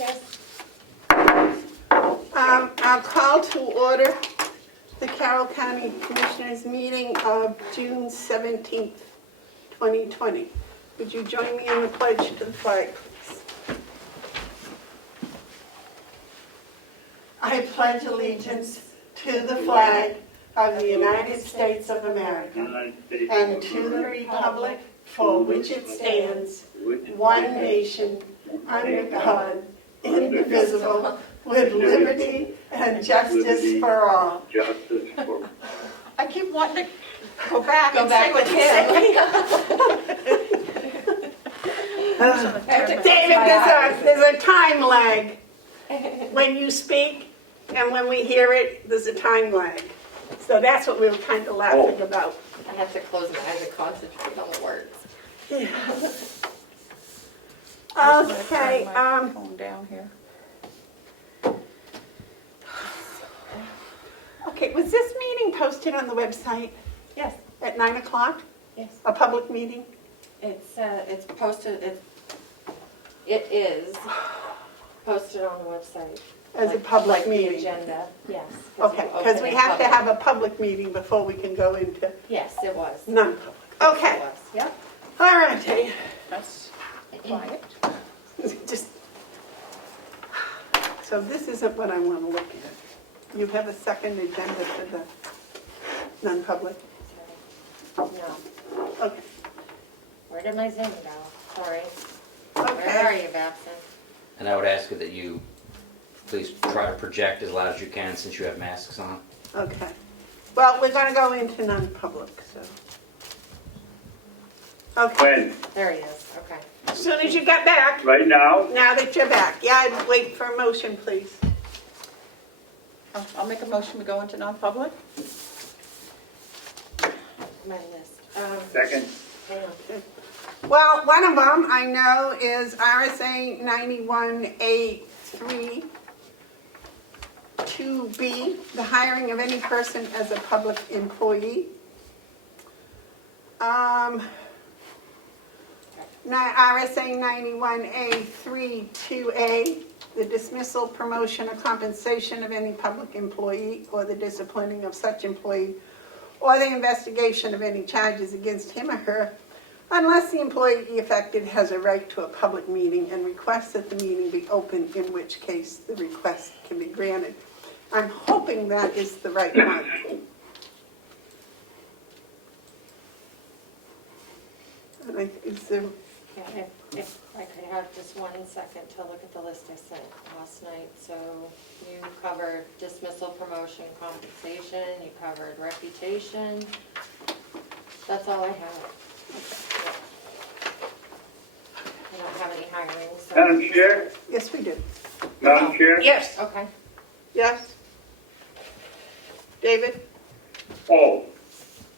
Yes. I'll call to order the Carroll County Commissioners meeting of June 17th, 2020. Would you join me in the pledge to the flag, please? I pledge allegiance to the flag of the United States of America and to the republic for which it stands, one nation, under God, indivisible, with liberty and justice for all. I keep wanting to go back Go and back say what with you him. say. David, there's a time lag. When you speak and when we hear it, there's a time lag. So that's what we were kind of laughing about. I have to close my eyes and concentrate on the words. Okay, Phone down here. okay, was this meeting posted on the website Yes. at 9 o'clock? Yes. A public meeting? It's posted. It is posted on the website As a public the meeting? agenda. Yes. Okay, because we have to have a public meeting before we can go into Yes, it was. non-public. Yes, Okay, It was. Yep. all right, Dave. That's quiet. Just, so this isn't what I want to look at. You have a second agenda for the non-public? Sorry. No. Okay. Where did my Zoom go? Sorry. Where are Okay. you, Babson? And I would ask that you please try to project as loud as you can since you have masks on. Okay. Well, we're going to go into non-public, so. Okay. When? There he is. Okay. As soon as you get back, Right now? now that you're back. Yeah, I'd wait for a motion, please. I'll make a motion to go into non-public. My list. Second. Hang on. Well, one of them I know is RSA 91A3 2B, the hiring of any person as a public employee. RSA 91A3 2A, the dismissal, promotion, or compensation of any public employee or the disciplining of such employee or the investigation of any charges against him or her unless the employee affected has a right to a public meeting and requests that the meeting be open, in which case the request can be granted. I'm hoping that is the right one. And is there, Yeah, if I could have just 1 second to look at the list I sent last night. So you covered dismissal, promotion, compensation, you covered reputation. That's all I have. I don't have any hiring, so. Madam Chair? yes, we do. Madam Chair? Yes. Okay. Yes? David? Oh,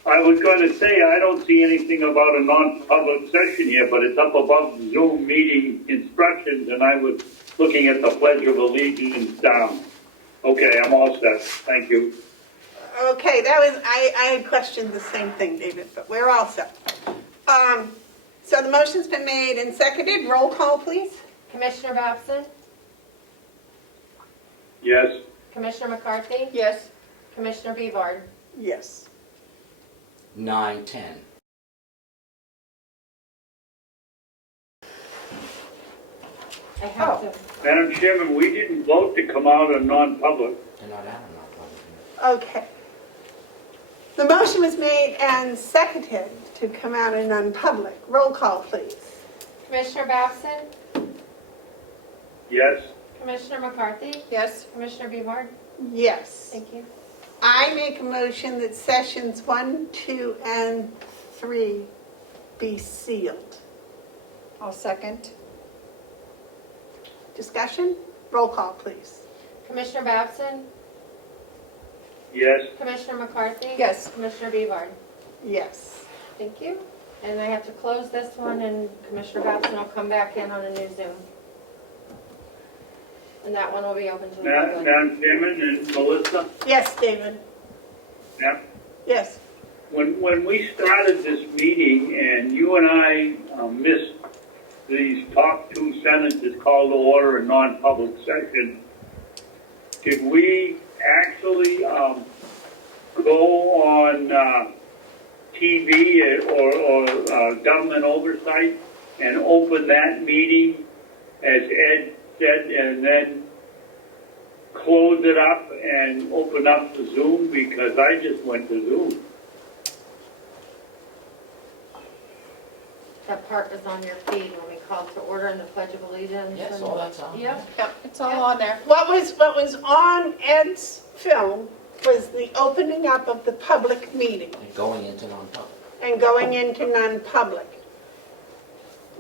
I was going to say, I don't see anything about a non-public session here, but it's up above Zoom meeting instructions, and I was looking at the Pledge of Allegiance down. Okay, I'm all set. Thank you. Okay, that was, I had questioned the same thing, David, but we're all set. So the motion's been made and seconded. Roll call, please. Commissioner Babson? Yes. Commissioner McCarthy? Yes. Commissioner Bevard? Yes. 9:10. I have to. Madam Chairman, we didn't vote to come out of non-public. They're not out or not. Okay. The motion was made and seconded to come out in non-public. Roll call, please. Commissioner Babson? Yes. Commissioner McCarthy? Yes. Commissioner Bevard? Yes. Thank you. I make a motion that sessions 1, 2, and 3 be sealed. I'll second. Discussion? Roll call, please. Commissioner Babson? Yes. Commissioner McCarthy? Yes. Commissioner Bevard? Yes. Thank you. And I have to close this one, and Commissioner Babson will come back in on a new Zoom. And that one will be open to the public. Madam Chairman and Melissa? Yes, David. Yeah. Yes. When we started this meeting and you and I missed these top two sentences called to order in non-public session, did we actually go on TV or government oversight and open that meeting, as Ed said, and then close it up and open up the Zoom? Because I just went to Zoom. That part was on your feed when we called to order in the Pledge of Allegiance. Yes, and- all that's on. Yep. Yep, it's all on there. What was on Ed's film was the opening up of the public meeting And going into non-public. and going into non-public.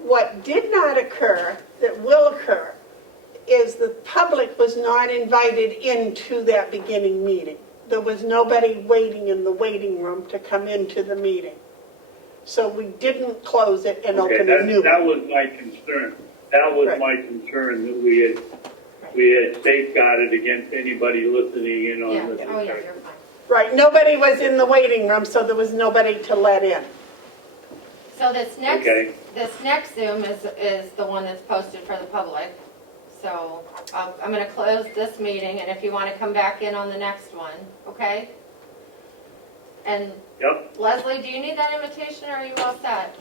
What did not occur, that will occur, is the public was not invited into that beginning meeting. There was nobody waiting in the waiting room to come into the meeting. So we didn't close it and Okay, open a new that one. was my concern. That was Right. my concern, that we had safeguarded against anybody listening in Yeah, on this. oh yeah, you're fine. Right, nobody was in the waiting room, so there was nobody to let in. So this Okay. next Zoom is the one that's posted for the public. So I'm gonna close this meeting, and if you wanna come back in on the next one, okay? And Yep, Leslie, do you need that invitation, or are you all set?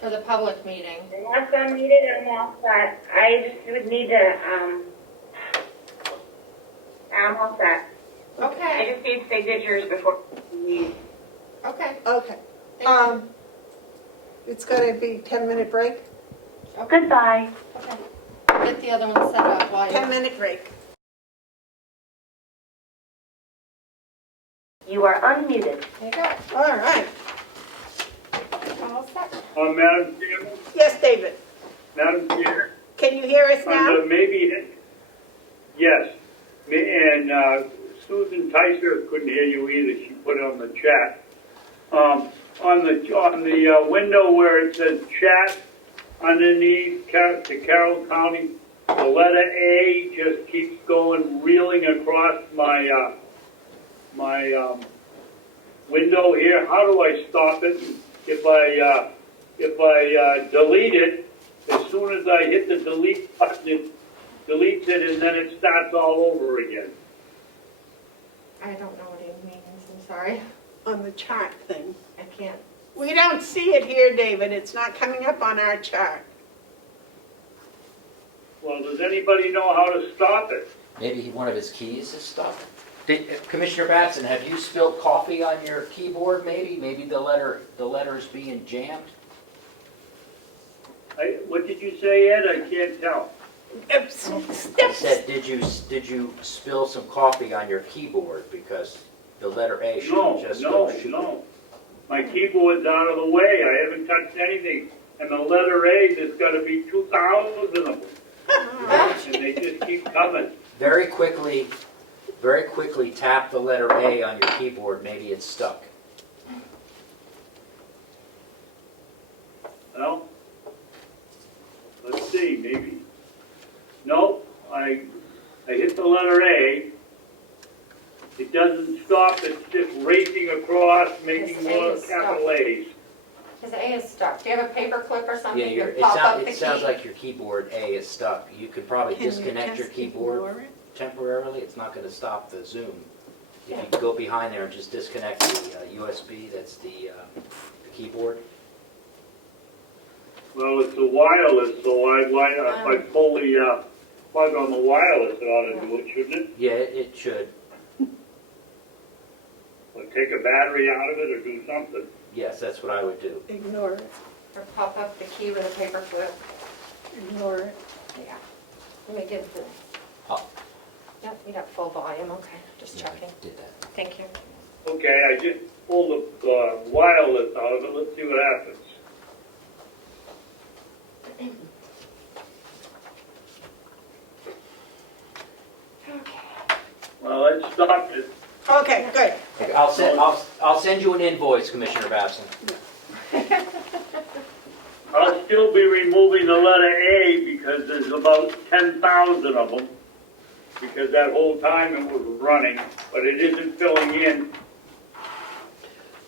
For the public meeting? Unless I'm needed, I'm all set. I just would need to, I'm all set. I Okay, just need signatures before we okay. Okay. Thank you. It's gonna be 10-minute break? Goodbye. Okay. Get the other one set up while you... 10-minute break. You are unmuted. There you go. All right. All set. Madam Chairman, Yes, David, Madam Chair, can you hear us now? under yes, and Susan Tyser couldn't hear you either, she put it on the chat. On the window where it says chat, underneath to Carroll County, the letter A just keeps going, reeling across my window here. How do I stop it? If I delete it, as soon as I hit the delete button, it deletes it, and then it starts all over again. I don't know what it means, I'm sorry. On the chart thing. I can't. We don't see it here, David. It's not coming up on our chart. Well, does anybody know how to stop it? Maybe one of his keys is stuck. Commissioner Batson, have you spilled coffee on your keyboard maybe? Maybe the letter's being jammed? What did you say, Ed? I can't tell. I said, did you spill some coffee on your keyboard because the letter A No, should just no, go shoot. no. My keyboard's out of the way. I haven't touched anything. And the letter A, there's got to be 2,000 of them. And they just keep coming. Very quickly tap the letter A on your keyboard. Maybe it's stuck. Well, let's see, maybe. Nope, I hit the letter A. It doesn't stop, it's just racing across, making This A more is capital A's. His A is stuck. Do you have a paper clip or something? Yeah, You can pop up the it sounds key? like your keyboard A is stuck. You could probably Can you disconnect your just keyboard ignore it? temporarily. It's not going to stop the Zoom. If Yeah. you go behind there and just disconnect the USB, that's the keyboard. Well, it's a wireless, so if I pull the plug on the wireless, it ought to do it, shouldn't it? Yeah, it should. Or take a battery out of it or do something. Yes, that's what I would do. Ignore it, Or pop up the key with a paper clip? ignore it. Yeah. Let me get the, Oh. yep, you got full volume, okay, just Yeah, I checking. did that. Thank you. Okay, I just pulled the wireless out of it. Let's see what happens. Well, let's stop it. Okay, good. I'll send you an invoice, Commissioner Babson. I'll still be removing the letter A because there's about 10,000 of them. Because that whole time it was running, but it isn't filling in.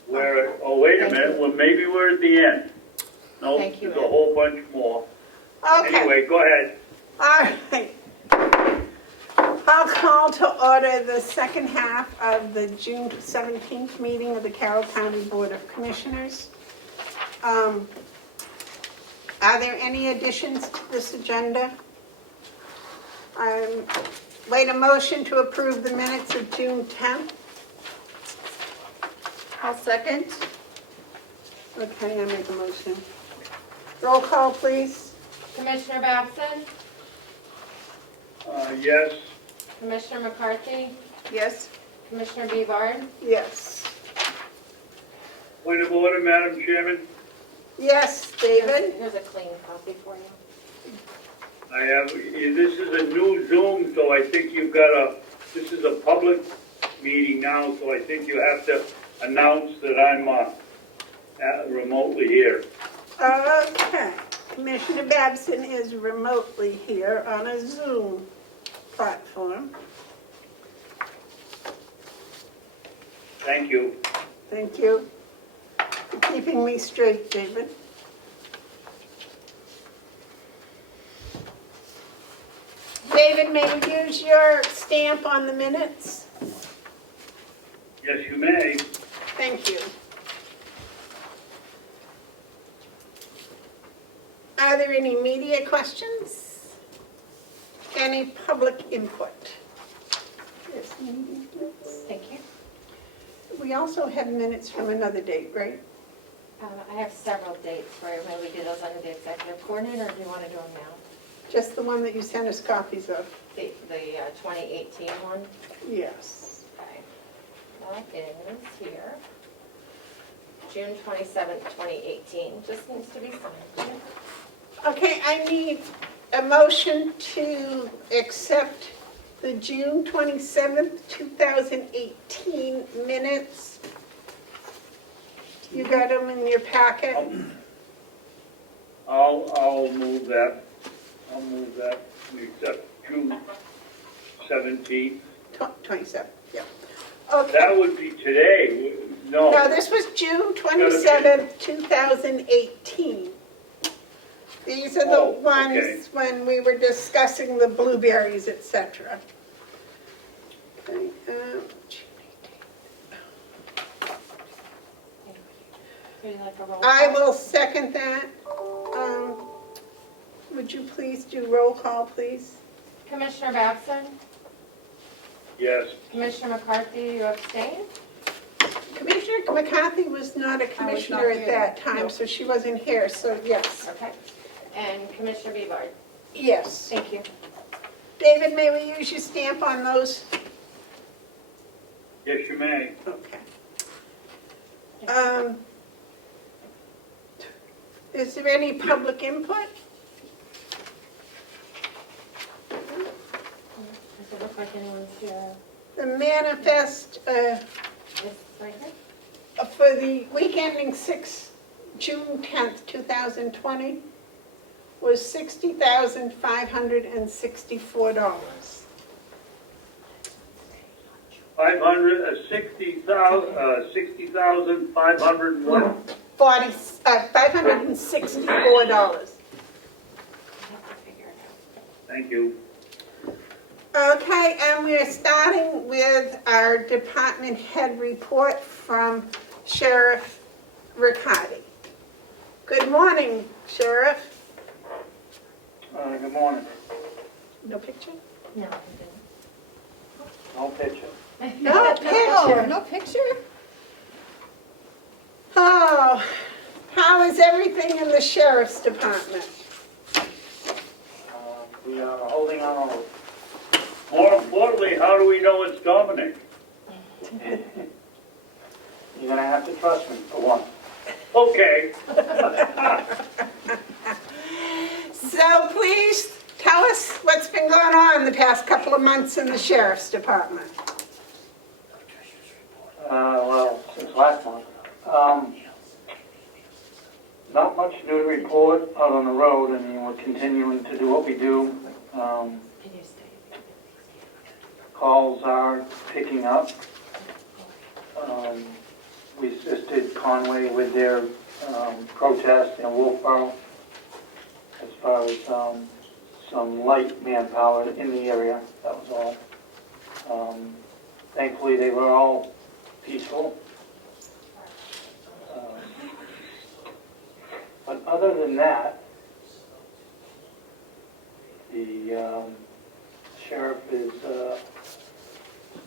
Oh, wait a minute, well, maybe we're at the end. No, Thank you, there's a Ed. whole bunch more. Okay, Anyway, go ahead. all right. I'll call to order the second half of the June 17th meeting of the Carroll County Board of Commissioners. Are there any additions to this agenda? Wait a motion to approve the minutes of June 10th. I'll second. Okay, I make a motion. Roll call, please. Commissioner Babson, Yes, Commissioner McCarthy, Yes. Commissioner Bevard, Yes. point of order, Madam Chairman. Yes, David? here's a clean copy for you. I have, this is a new Zoom, so I think this is a public meeting now, so I think you have to announce that I'm remotely here. Okay. Commissioner Babson is remotely here on a Zoom platform. Thank you. Thank you for keeping me straight, David. David, may we use your stamp on the minutes? Yes, you may. Thank you. Are there any media questions? Any public input? Yes, meeting minutes. Thank you. We also have minutes from another date, right? I have several dates for you. Maybe we do those under the executive coordinator, or do you want to do them now? Just the one that you sent us copies of? The 2018 one? Yes. Okay. That is here. June 27th, 2018. Just needs to be signed. Okay, I need a motion to accept the June 27th, 2018 minutes. You got them in your packet? I'll move that. I'll move that. We accept June 17th. 27, yeah. Okay. That would be today. No. No, this was June 27th, 2018. These are the Oh, ones okay. when we were discussing the blueberries, et cetera. Okay, Would you like a roll I call? will second that. Would you please do roll call, please? Commissioner Babson, Yes. Commissioner McCarthy, you abstain? Commissioner McCarthy was not a commissioner at here. that time, No. so she wasn't here, so yes. Okay. And Commissioner Bevard? Yes. Thank you. David, may we use your stamp on those? Yes, you may. Okay. Is there any public input? Does it look like anyone's here? The manifest It's right here? for the week ending June 10th, 2020 was $60,564. 60,501. $564. I have to figure it Thank you. Okay, and we're starting with our department head report from Sheriff Riccardi. Good morning, Sheriff. Good morning. No picture? out. No, I No picture. didn't. No picture. No picture? Oh, how is everything in the sheriff's department? We are holding on a More importantly, how do we know it's Dominic? You're gonna have to trust me for one. Okay. So please tell us what's been going on the past couple of months in the sheriff's department. Well, since last month. Not much new to report out on the road. I mean, we're continuing to do what we do. Can you stay? Calls are picking up. We assisted Conway with their protest in Wolfboro as far as some light manpower in the area, that was all. Thankfully, they were all peaceful. But other than that, the sheriff is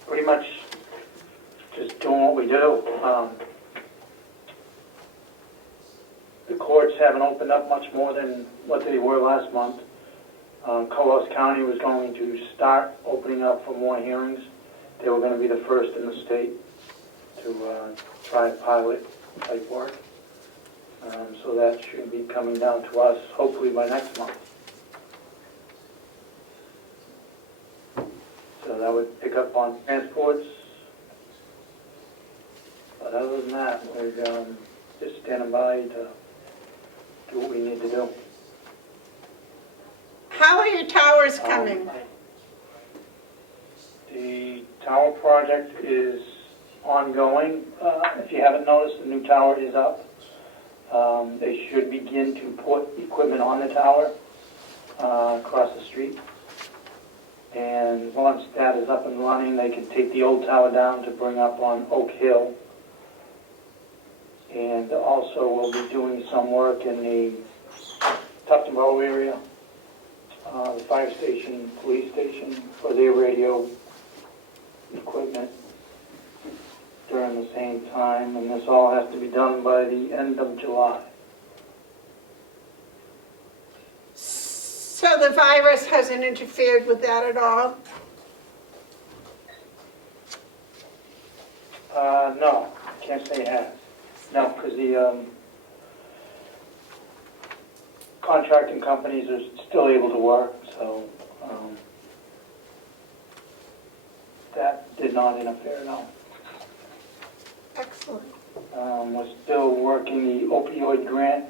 pretty much just doing what we do. The courts haven't opened up much more than what they were last month. Comeau County was going to start opening up for more hearings. They were going to be the first in the state to try pilot type work. So that should be coming down to us hopefully by next month. So that would pick up on transports. But other than that, we're just standing by to do what we need to do. How are your towers coming? The tower project is ongoing. If you haven't noticed, the new tower is up. They should begin to put equipment on the tower across the street. And once that is up and running, they can take the old tower down to bring up on Oak Hill. And also we'll be doing some work in the Tuftonboro area, the fire station, police station, for their radio equipment during the same time. And this all has to be done by the end of July. So the virus hasn't interfered with that at all? No, can't say it has. No, because the contracting companies are still able to work, so that did not interfere, no. Excellent. We're still working the opioid grant,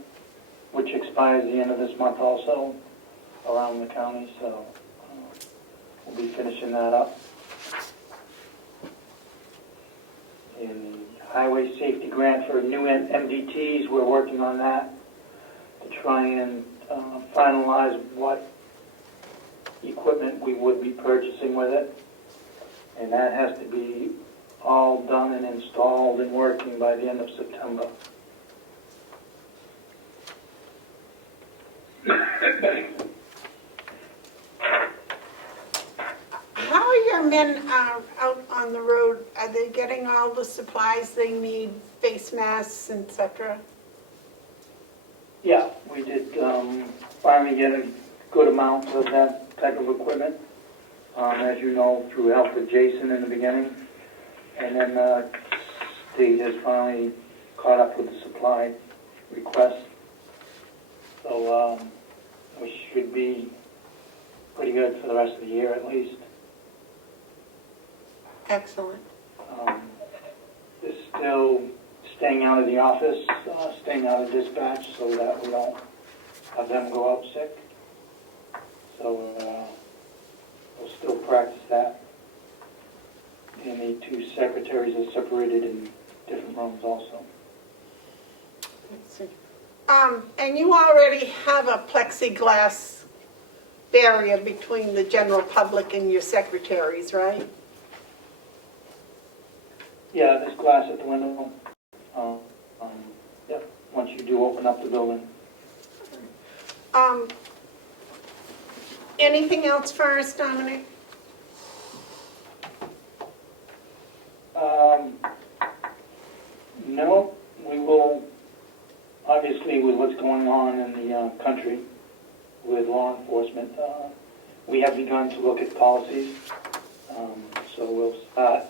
which expires the end of this month also, around the county, so we'll be finishing that up. And the highway safety grant for new MDTs, we're working on that to try and finalize what equipment we would be purchasing with it. And that has to be all done and installed and working by the end of September. How are your men out on the road? Are they getting all the supplies they need, face masks, etc.? Yeah, we did finally get a good amount of that type of equipment, as you know, through help with Jason in the beginning. And then state has finally caught up with the supply request. So we should be pretty good for the rest of the year at least. Excellent. Is still staying out of the office, staying out of dispatch so that we don't have them go out sick. So we'll still practice that. And the two secretaries are separated in different rooms also. And you already have a plexiglass barrier between the general public and your secretaries, right? Yeah, there's glass at the window. Yep, once you do open up the building. Anything else for us, Dominic? No, we will, obviously with what's going on in the country with law enforcement, we have begun to look at policies. So we'll start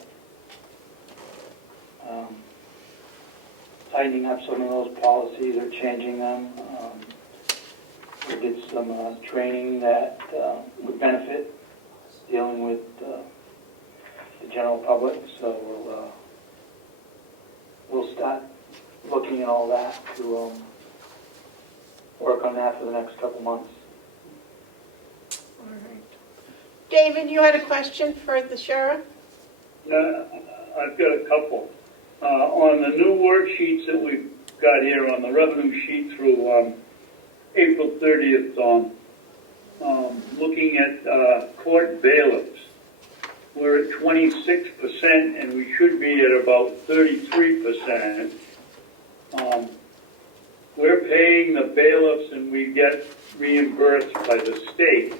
tightening up some of those policies or changing them. We did some training that would benefit dealing with the general public, so we'll start looking at all that to work on that for the next couple months. All right. David, you had a question for the sheriff? I've got a couple. On the new worksheets that we got here on the revenue sheet through April 30th, Tom. Looking at court bailiffs, we're at 26% and we should be at about 33%. We're paying the bailiffs and we get reimbursed by the state.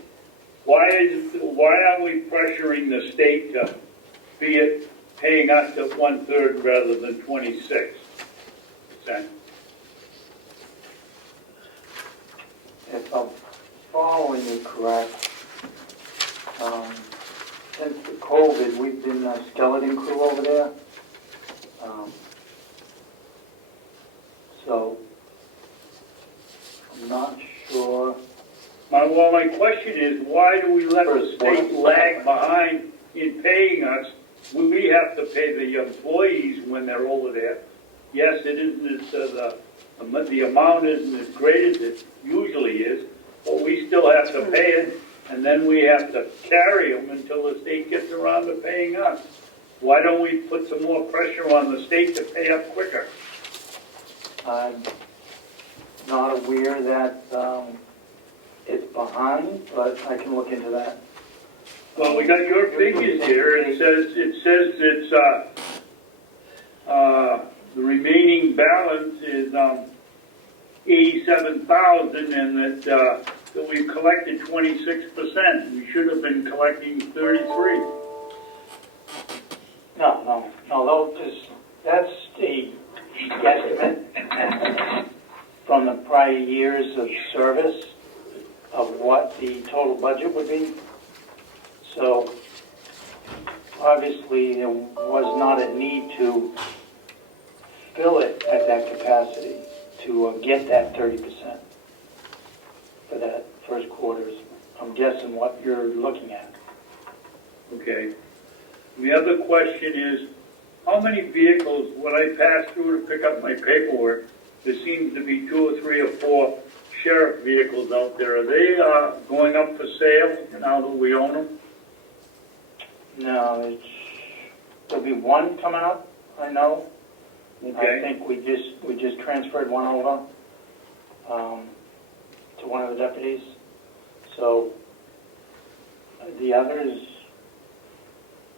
Why aren't we pressuring the state to be it paying us at 1/3 rather than 26%? If I'm following you correct, since the COVID, we've been a skeleton crew over there. So, I'm not sure. My question is, why do we let the state lag behind in paying us? We have to pay the employees when they're over there. Yes, it isn't as, the amount isn't as great as it usually is, but we still have to pay it, and then we have to carry them until the state gets around to paying us. Why don't we put some more pressure on the state to pay up quicker? I'm not aware that it's behind, but I can look into that. Well, we got your figures here. It says it's the remaining balance is 87,000, and that we collected 26%. We should have been collecting 33. No, that's a guesstimate from the prior years of service of what the total budget would be. So, obviously, there was not a need to fill it at that capacity to get that 30% for that first quarter's. I'm guessing what you're looking at. Okay. The other question is, how many vehicles, when I pass through to pick up my paperwork, there seems to be 2 or 3 or 4 sheriff vehicles out there. Are they going up for sale now that we own them? No, there'll be one coming up, I know. Okay. I think we just transferred one over to one of the deputies. So the others,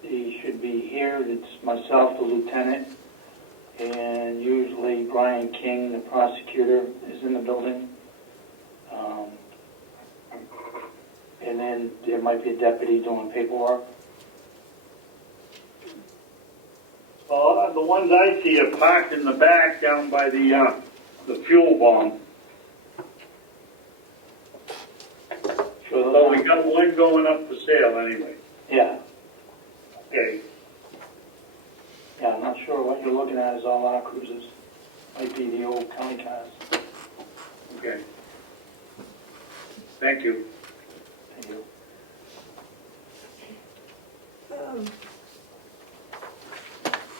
they should be here. It's myself, the lieutenant, and usually Brian King, the prosecutor, is in the building. And then there might be a deputy doing paperwork. Well, the ones I see are parked in the back down by the fuel bomb. So we got one going up for sale anyway. Yeah. Okay. Yeah, I'm not sure what you're looking at is all our cruisers. Might be the old county cars. Okay. Thank you. Thank you. Do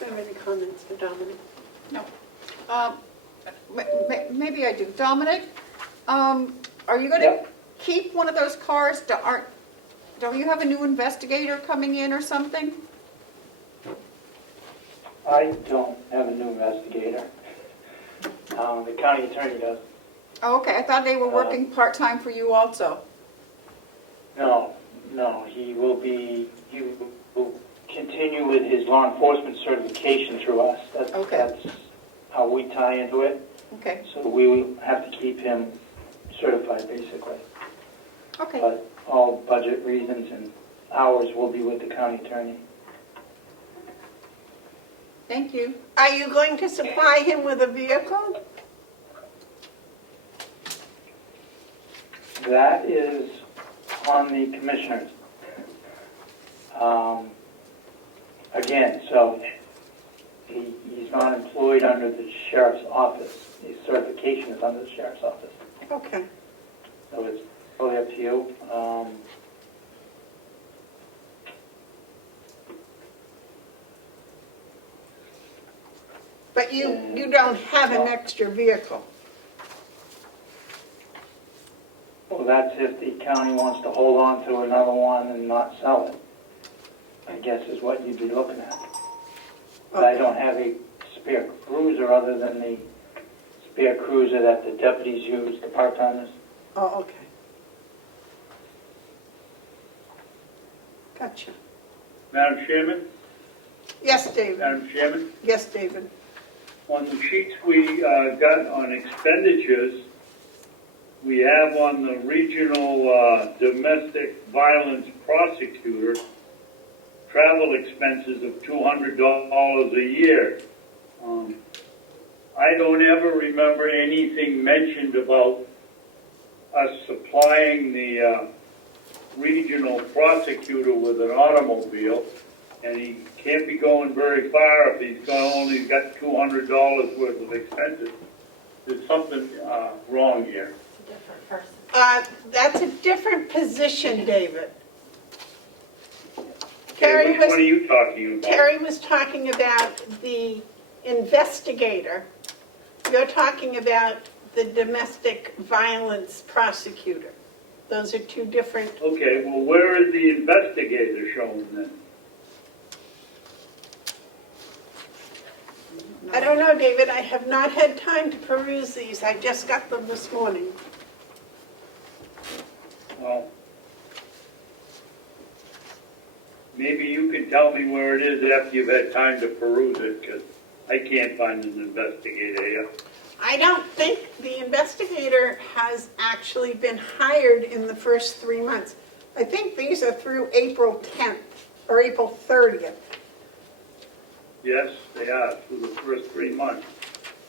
you have any comments for Dominic? No. Maybe I do. Dominic, are you going to Yep. keep one of those cars? Don't you have a new investigator coming in or something? I don't have a new investigator. The county attorney does. Oh, okay. I thought they were working part-time for you also. No, he will continue with his law enforcement certification through us. Okay. That's how we tie into it. Okay. So we will have to keep him certified, basically. Okay. But all budget reasons and hours will be with the county attorney. Thank you. Are you going to supply him with a vehicle? That is on the commissioners. Again, so he's not employed under the sheriff's office. His certification is under the sheriff's office. Okay. So it's totally up to you. But you don't have an extra vehicle? Well, that's if the county wants to hold on to another one and not sell it, I guess is what you'd be looking at. But I don't have a spare cruiser other than the spare cruiser that the deputies use, the part-timers. Oh, okay. Gotcha. Madam Chairman? Yes, David. Madam Chairman? Yes, David. On the sheets we got on expenditures, we have on the regional domestic violence prosecutor, travel expenses of $200 a year. I don't ever remember anything mentioned about us supplying the regional prosecutor with an automobile, and he can't be going very far if he's only got $200 worth of expenses. There's something wrong here. It's a different person. That's a different position, David. Okay, which one are you talking about? Terry was talking about the investigator. You're talking about the domestic violence prosecutor. Those are two different. Okay, well, where is the investigator shown then? I don't know, David. I have not had time to peruse these. I just got them this morning. Well, maybe you can tell me where it is after you've had time to peruse it, because I can't find an investigator here. I don't think the investigator has actually been hired in the first 3 months. I think these are through April 10th or April 30th. Yes, they are, through the first 3 months.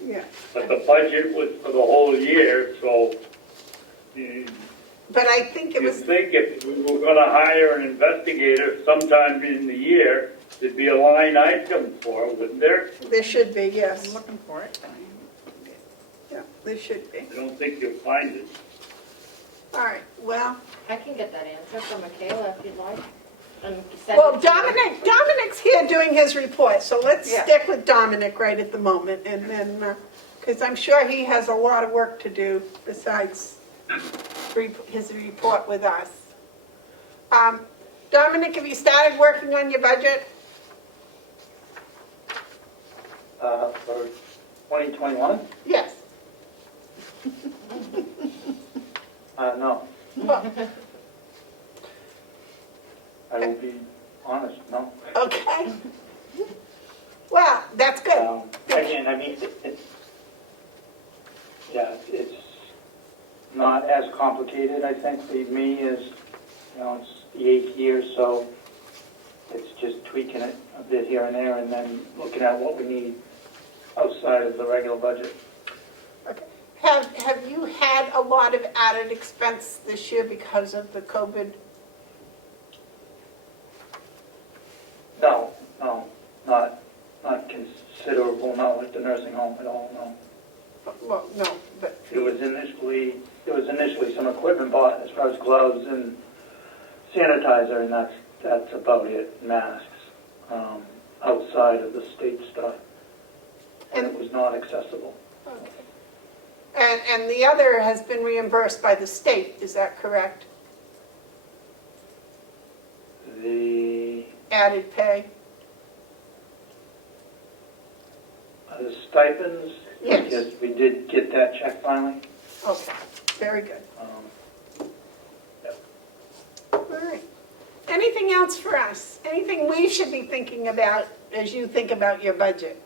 Yeah. But the budget was for the whole year, so you But I think it was, think if we were going to hire an investigator sometime in the year, there'd be a line item for it, wouldn't there? there should be, yes. I'm looking for it. Yeah, there should be. I don't think you'll find it. All right, well, I can get that answer from Michaela if you'd like. And send well, it to you. Dominic's here doing his report, so let's Yeah. stick with Dominic right at the moment, and then, because I'm sure he has a lot of work to do besides his report with us. Dominic, have you started working on your budget? For 2021? Yes. No. Well, I will be honest, no. okay. Well, that's good. Again, I mean, it's not as complicated, I think, for me as, it's the 8th year, so it's just tweaking it a bit here and there, and then looking at what we need outside of the regular budget. Okay. Have you had a lot of added expense this year because of the COVID? No, not considerable, not with the nursing home at all, no. Well, no, but There was initially some equipment bought as far as gloves and sanitizer, and that's about it, masks, outside of the state stuff. And it was not accessible. okay. And the other has been reimbursed by the state, is that correct? The Added pay? the stipends, Yes. we did get that check finally. Okay, very good. Yep. All right. Anything else for us? Anything we should be thinking about as you think about your budget?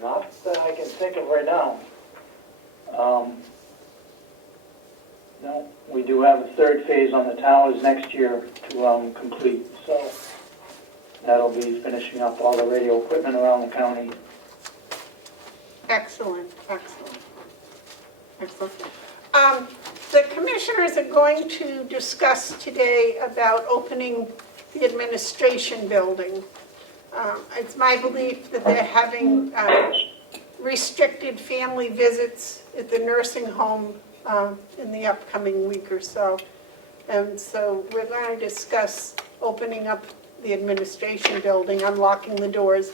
Not that I can think of right now. No, we do have a third phase on the towers next year to complete, so that'll be finishing up all the radio equipment around the county. Excellent, excellent, excellent. The commissioners are going to discuss today about opening the administration building. It's my belief that they're having restricted family visits at the nursing home in the upcoming week or so. And so we're going to discuss opening up the administration building, unlocking the doors,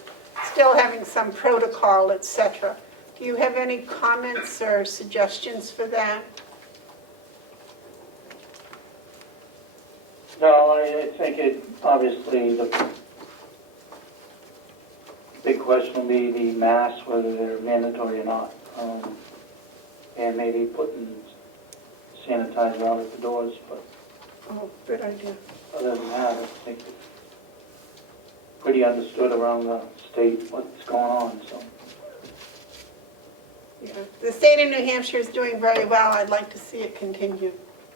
still having some protocol, etc. Do you have any comments or suggestions for that? No, I think it, obviously, big question will be the masks, whether they're mandatory or not. And maybe putting sanitizer out at the doors, but Oh, good idea. other than that, I think it's pretty understood around the state what's going on, so. Yeah. The state of New Hampshire is doing very well. I'd like to see it continue.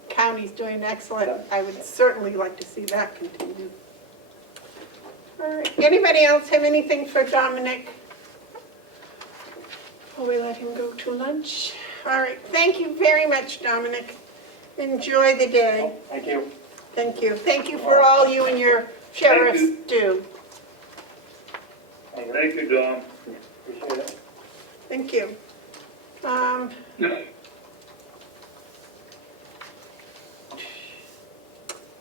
County's doing excellent. I would certainly like to see that continue. All right. Anybody else have anything for Dominic? Before we let him go to lunch? All right. Thank you very much, Dominic. Enjoy the day. Thank you. Thank you. Thank you for all you and your sheriffs you. do. Thank you. Thank you, Don. Appreciate it. Thank you.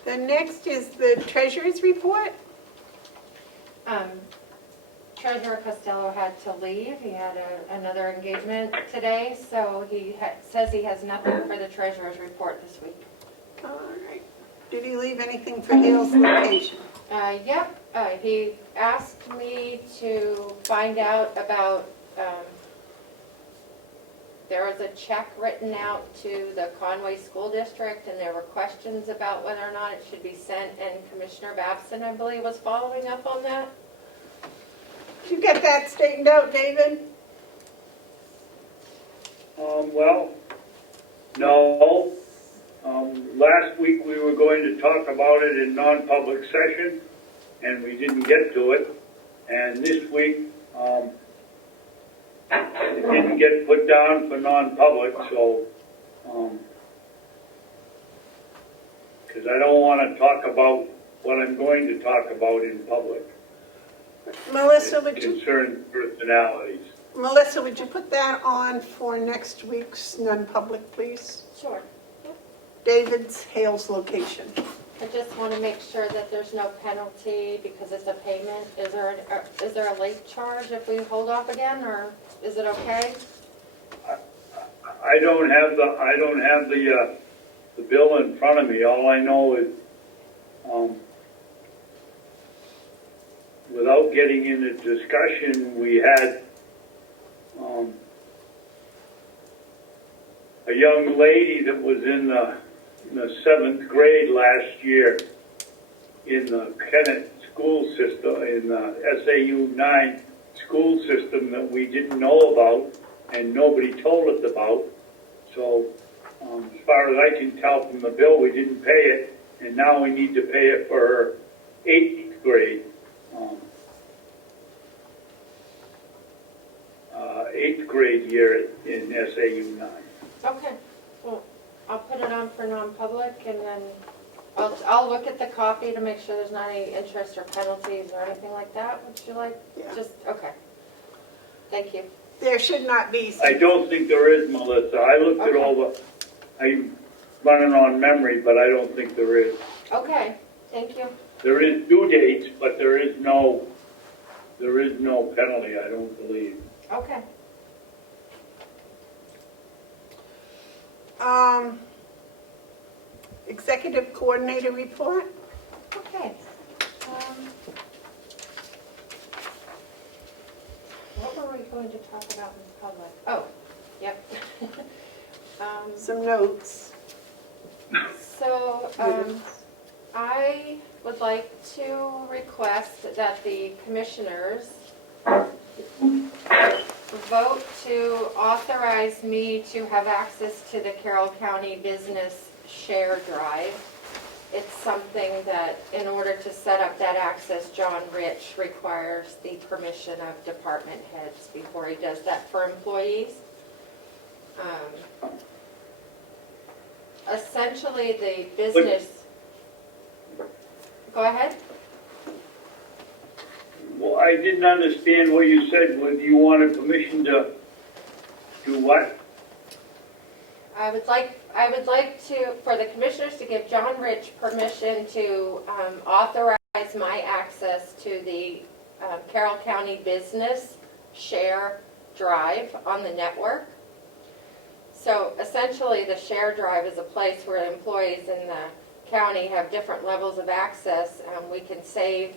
The next is the treasurer's report. Treasurer Costello had to leave. He had another engagement today, so he says he has nothing for the treasurer's report this week. All right. Did he leave anything for Hale's location? Yep, he asked me to find out about, there was a check written out to the Conway School District, and there were questions about whether or not it should be sent, and Commissioner Babson, I believe, was following up on that. Did you get that straightened out, David? Well, no. Last week we were going to talk about it in non-public session, and we didn't get to it. And this week, it didn't get put down for non-public, so, because I don't want to talk about what I'm going to talk about in public. Melissa, It would you concerns personalities. put that on for next week's non-public, please? Sure. David's Hale's location. I just want to make sure that there's no penalty because it's a payment. Is there a late charge if we hold off again, or is it okay? I don't have the bill in front of me. All I know is, without getting into discussion, we had a young lady that was in the 7th grade last year in the Kennett school system, in the SAU 9 school system that we didn't know about and nobody told us about. So as far as I can tell from the bill, we didn't pay it, and now we need to pay it for her 8th grade. 8th grade year in SAU 9. Okay, well, I'll put it on for non-public, and then I'll look at the copy to make sure there's not any interest or penalties or anything like that. Would you like, Yeah. just, okay. Thank you. There should not be. I don't think there is, Melissa. I looked it Okay. over. I'm running on memory, but I don't think there is. Okay, thank you. There is due dates, but there is no penalty, I don't believe. Okay. Executive coordinator report. Okay. What were we going to talk about in public? Oh, yep. Some notes. So, I would like to request that the commissioners vote to authorize me to have access to the Carroll County Business Share Drive. It's something that, in order to set up that access, John Rich requires the permission of department heads before he does that for employees. Essentially, the business... Go ahead. Well, I didn't understand what you said. Whether you wanted permission to do what? I would like to, for the commissioners to give John Rich permission to authorize my access to the Carroll County Business Share Drive on the network. So essentially, the share drive is a place where employees in the county have different levels of access. We can save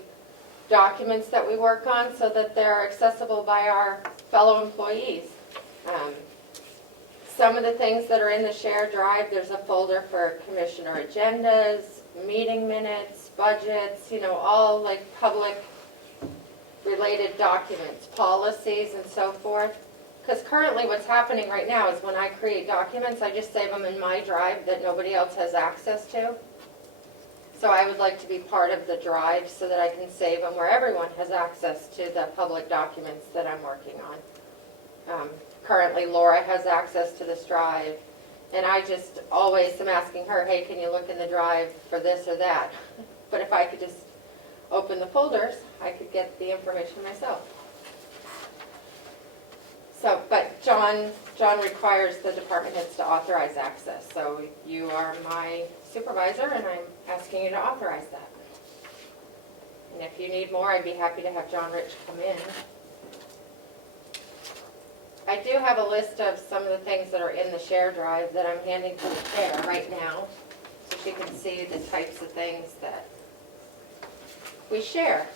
documents that we work on so that they're accessible by our fellow employees. Some of the things that are in the shared drive, there's a folder for commissioner agendas, meeting minutes, budgets, all like public related documents, policies and so forth. Because currently what's happening right now is when I create documents, I just save them in my drive that nobody else has access to. So I would like to be part of the drive so that I can save them where everyone has access to the public documents that I'm working on. Currently Laura has access to this drive, and I just always am asking her, hey, can you look in the drive for this or that? But if I could just open the folders, I could get the information myself. So, but John requires the department heads to authorize access. So you are my supervisor, and I'm asking you to authorize that. And if you need more, I'd be happy to have John Rich come in. I do have a list of some of the things that are in the share drive that I'm handing to the chair right now, so she can see the types of things that we share.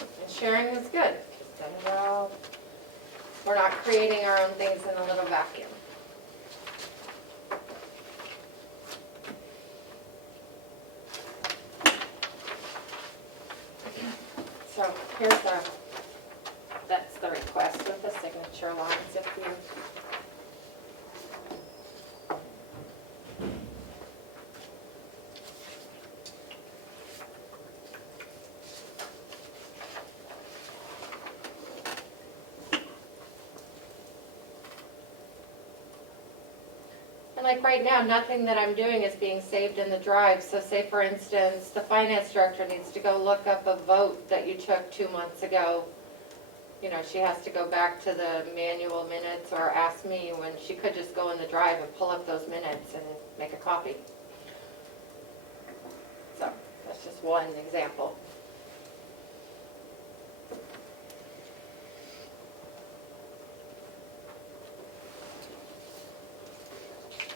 And sharing is good. Then we're not creating our own things in a little vacuum. So here's that's the request with the signature lines if you. And like right now, nothing that I'm doing is being saved in the drive. So say for instance, the finance director needs to go look up a vote that you took 2 months ago. She has to go back to the manual minutes or ask me when she could just go in the drive and pull up those minutes and make a copy. So that's just one example.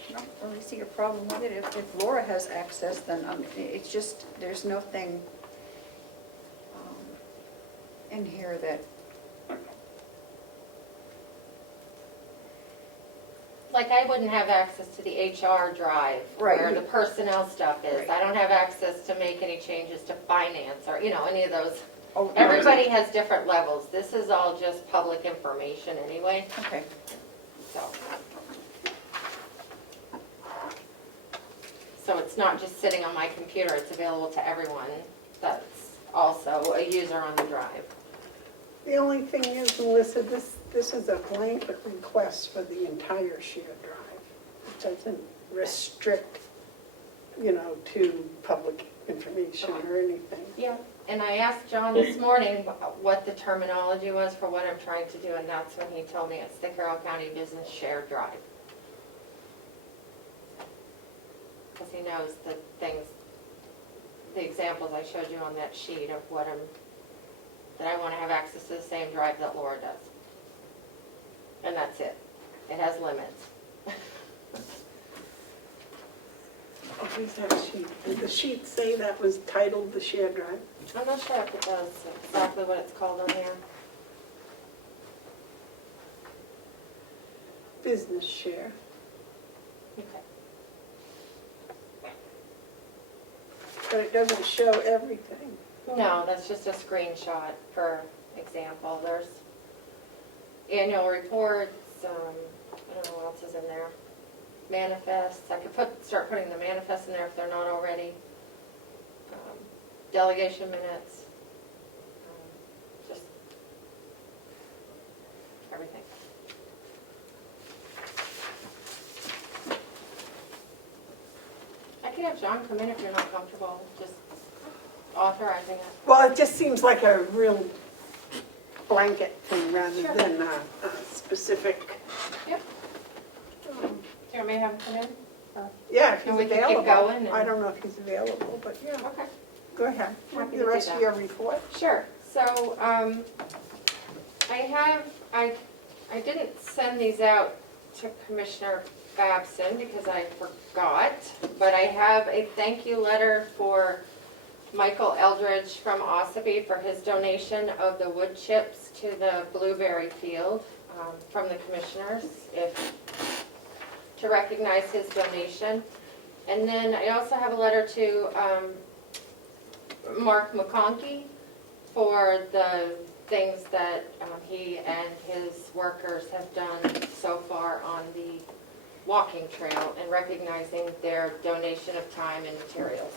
I don't really see a problem with it. If Laura has access, then it's just, there's nothing in here that, Like I wouldn't have access to the HR drive Right. where the personnel stuff is. Right. I don't have access to make any changes to finance or, any of those. oh, Everybody has different levels. This is all just public information anyway, okay. so. So it's not just sitting on my computer, it's available to everyone that's also a user on the drive. The only thing is, Melissa, this is a blanket request for the entire shared drive. It doesn't restrict, to public information or anything. Yeah, and I asked John this morning what the terminology was for what I'm trying to do, and that's when he told me it's the Carroll County Business Shared Drive. Because he knows the things, the examples I showed you on that sheet of that I want to have access to the same drive that Laura does. And that's it. It has limits. Where's that sheet? Did the sheet say that was titled the shared drive? I'm not sure if it does exactly what it's called on there. Business share. Okay. But it doesn't show everything. No, that's just a screenshot, for example. There's annual reports, I don't know what else is in there. Manifests, I could start putting the manifests in there if they're not already. Delegation minutes, just everything. I could have John come in if you're not comfortable, just authorizing it. Well, it just seems like a real blanket thing rather Sure. than a specific. Yep. Do you want me to have him come in? Yeah, if he's And we can keep available. going and- I don't know if he's available, but yeah, Okay. go ahead. Happy to The do rest that. of your report. Sure, so, I didn't send these out to Commissioner Babson because I forgot, but I have a thank you letter for Michael Eldridge from Ossipee for his donation of the wood chips to the blueberry field from the commissioners, to recognize his donation. And then I also have a letter to Mark McConkey for the things that he and his workers have done so far on the walking trail and recognizing their donation of time and materials.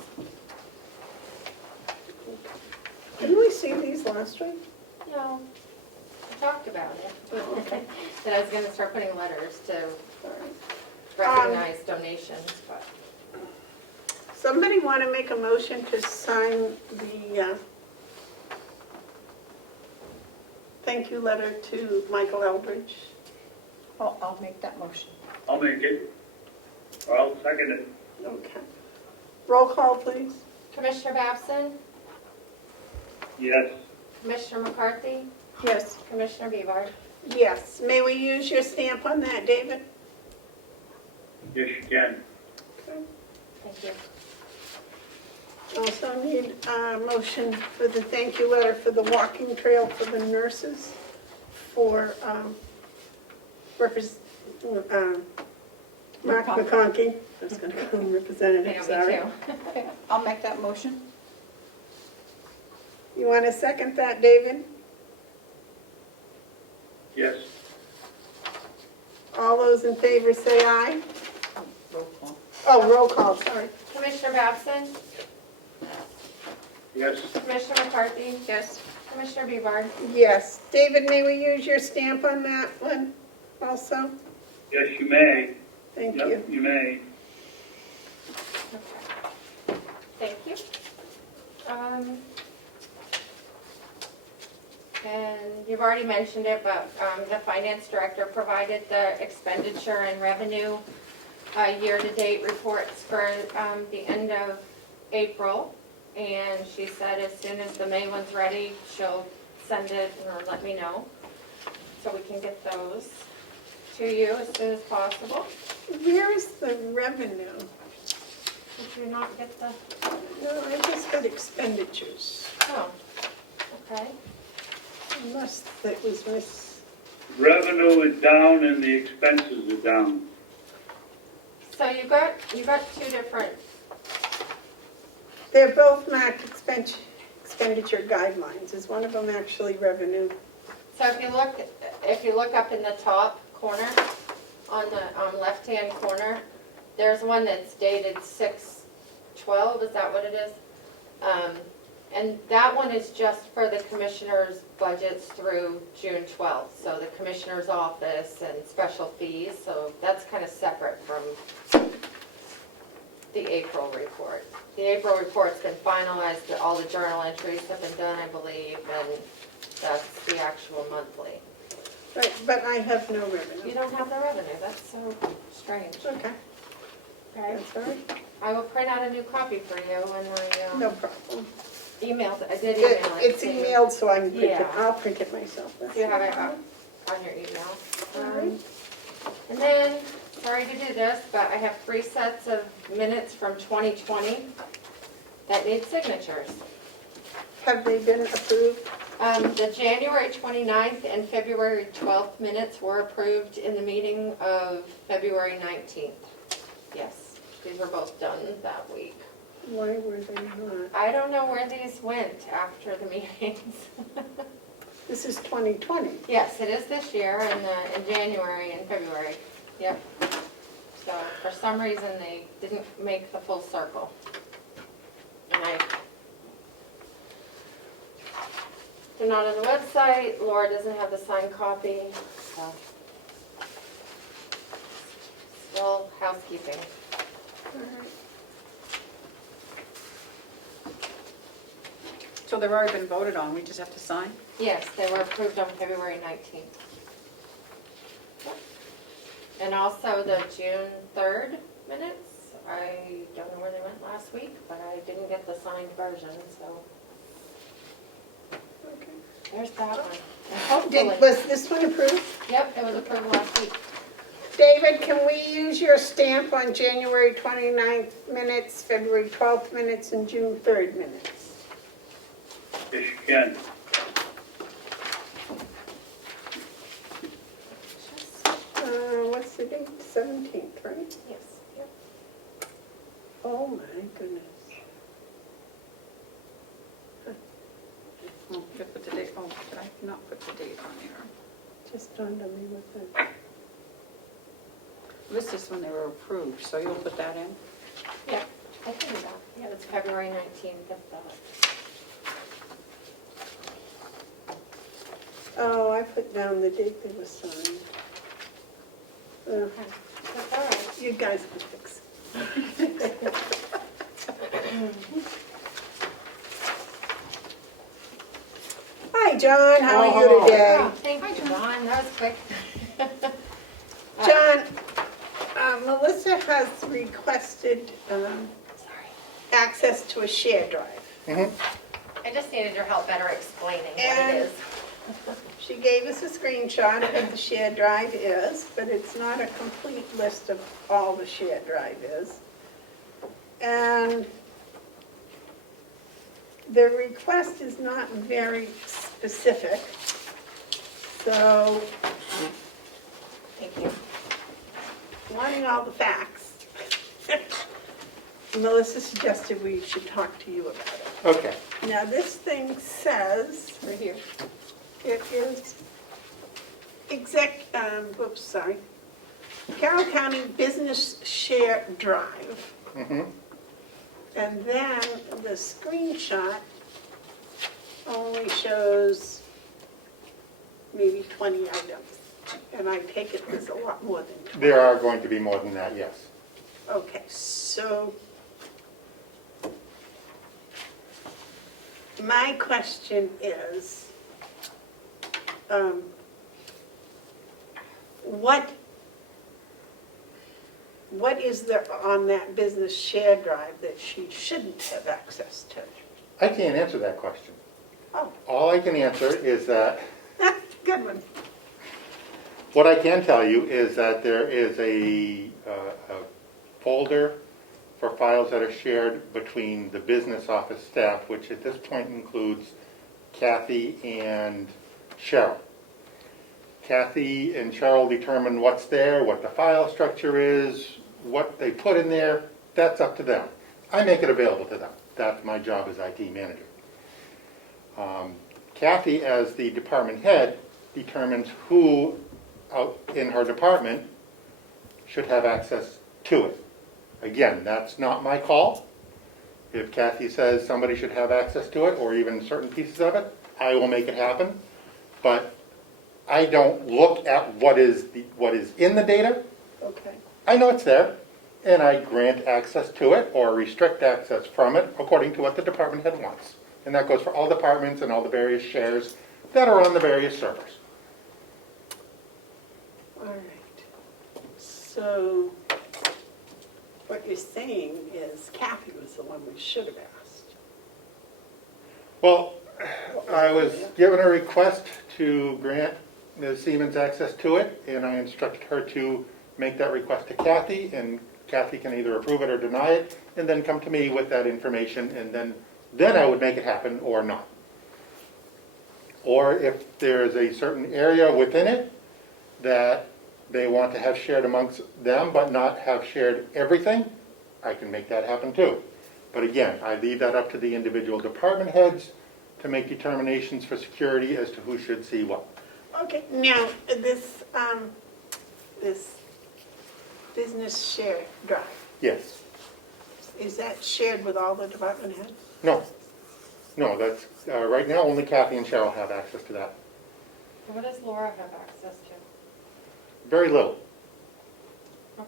Didn't we see these last week? No, I talked about it. Okay. That I was gonna start putting letters to Sorry. recognize donations, but. Somebody want to make a motion to sign the thank you letter to Michael Eldridge? I'll make that motion. I'll make it. I'll second it. Okay. Roll call, please. Commissioner Babson, Yes. Commissioner McCarthy, Yes. Commissioner Bevard. Yes. May we use your stamp on that, David? Yes, you can. Okay. Thank you. Also need a motion for the thank you letter for the walking trail for the nurses for Mark McConkey. I was going to call him representative, Yeah, sorry. me too. Okay, I'll make that motion. You want to second that, David? Yes. All those in favor say aye. Roll call. Oh, roll call, sorry. Commissioner Babson, Yes. Commissioner McCarthy, Yes. Commissioner Bevard. Yes. David, may we use your stamp on that one also? Yes, you may. Thank Yep, you. you may. Okay. Thank you. And you've already mentioned it, but the finance director provided the expenditure and revenue year-to-date reports for the end of April. And she said as soon as the May one's ready, she'll send it or let me know, so we can get those to you as soon as possible. Where is the revenue? Did you not get the, No, I just got expenditures, oh, okay. unless that was miss. Revenue is down and the expenses are down. So you got two different, They're both marked expenditure guidelines. Is one of them actually revenue? so if you look up in the top corner, on the left-hand corner, there's one that's dated 6/12, is that what it is? And that one is just for the commissioner's budgets through June 12th. So the commissioner's office and special fees, so that's kind of separate from the April report. The April report's been finalized, all the journal entries have been done, I believe, and that's the actual monthly. Right, but I have no You revenue. don't have the revenue, that's so strange. Okay, Okay, that's all right. I will print out a new copy for you when No I problem. emailed, I did email it It's to you. emailed, so I can print it. Yeah. I'll print it myself. That's So you have no it problem. on your email. All right. And then, sorry to do this, but I have 3 sets of minutes from 2020 that need signatures. Have they been approved? The January 29th and February 12th minutes were approved in the meeting of February 19th. Yes, these were both done that week. Why were they not? I don't know where these went after the meetings. This is 2020. Yes, it is this year in January and February. Yep. So for some reason, they didn't make the full circle. And they're not on the website. Laura doesn't have the signed copy, so. Still housekeeping. All right. So they've already been voted on, we just have to sign? Yes, they were approved on February 19th. And also the June 3rd minutes, I don't know where they went last week, but I didn't get the signed version, so Okay. there's that one. And Oh, hopefully, was this one approved? yep, it was approved last week. David, can we use your stamp on January 29th minutes, February 12th minutes, and June 3rd minutes? Yes, you can. What's the date? 17th, right? Yes. Yep. Oh, my goodness. Oh, you put the date, oh, did I not put the date on there? Just dawned on me with that. This is when they were approved, so you'll put that in? Yeah, I can do that. Yeah, it's February 19th of the. Oh, I put down the date they were signed. Okay, that's all right. You guys can fix it. Hi, John, how are you today? Oh, thank you, Dawn, that was quick. John, Melissa has requested Sorry. access to a shared drive. I just needed your help better explaining what And- it is. She gave us a screenshot of what the shared drive is, but it's not a complete list of all the shared drive is. And the request is not very specific, so Thank you. wanting all the facts, Melissa suggested we should talk to you about it. Okay, Now, this thing says, Right here. it is Carroll County Business Share Drive. And then the screenshot only shows maybe 20 items. And I take it there's a lot more than 20. there are going to be more than that, yes. Okay, so my question is, what is there on that business share drive that she shouldn't have access to? I can't answer that question. Oh, All I can answer is that, good one. what I can tell you is that there is a folder for files that are shared between the business office staff, which at this point includes Kathy and Cheryl. Kathy and Cheryl determine what's there, what the file structure is, what they put in there. That's up to them. I make it available to them. That's my job as IT manager. Kathy, as the department head, determines who out in her department should have access to it. Again, that's not my call. If Kathy says somebody should have access to it, or even certain pieces of it, I will make it happen. But I don't look at what is in the data. Okay. I know it's there, and I grant access to it or restrict access from it according to what the department head wants. And that goes for all departments and all the various shares that are on the various servers. All right. So what you're saying is Kathy was the one we should have asked. Well, I was given a request to grant Ms. Siemens access to it, and I instructed her to make that request to Kathy, and Kathy can either approve it or deny it, and then come to me with that information, and then I would make it happen or not. Or if there's a certain area within it that they want to have shared amongst them but not have shared everything, I can make that happen too. But again, I leave that up to the individual department heads to make determinations for security as to who should see what. Okay, now, this business share drive, Yes. is that shared with all the department heads? No. No, that's, right now, only Kathy and Cheryl have access to that. What does Laura have access to? Very little. Okay.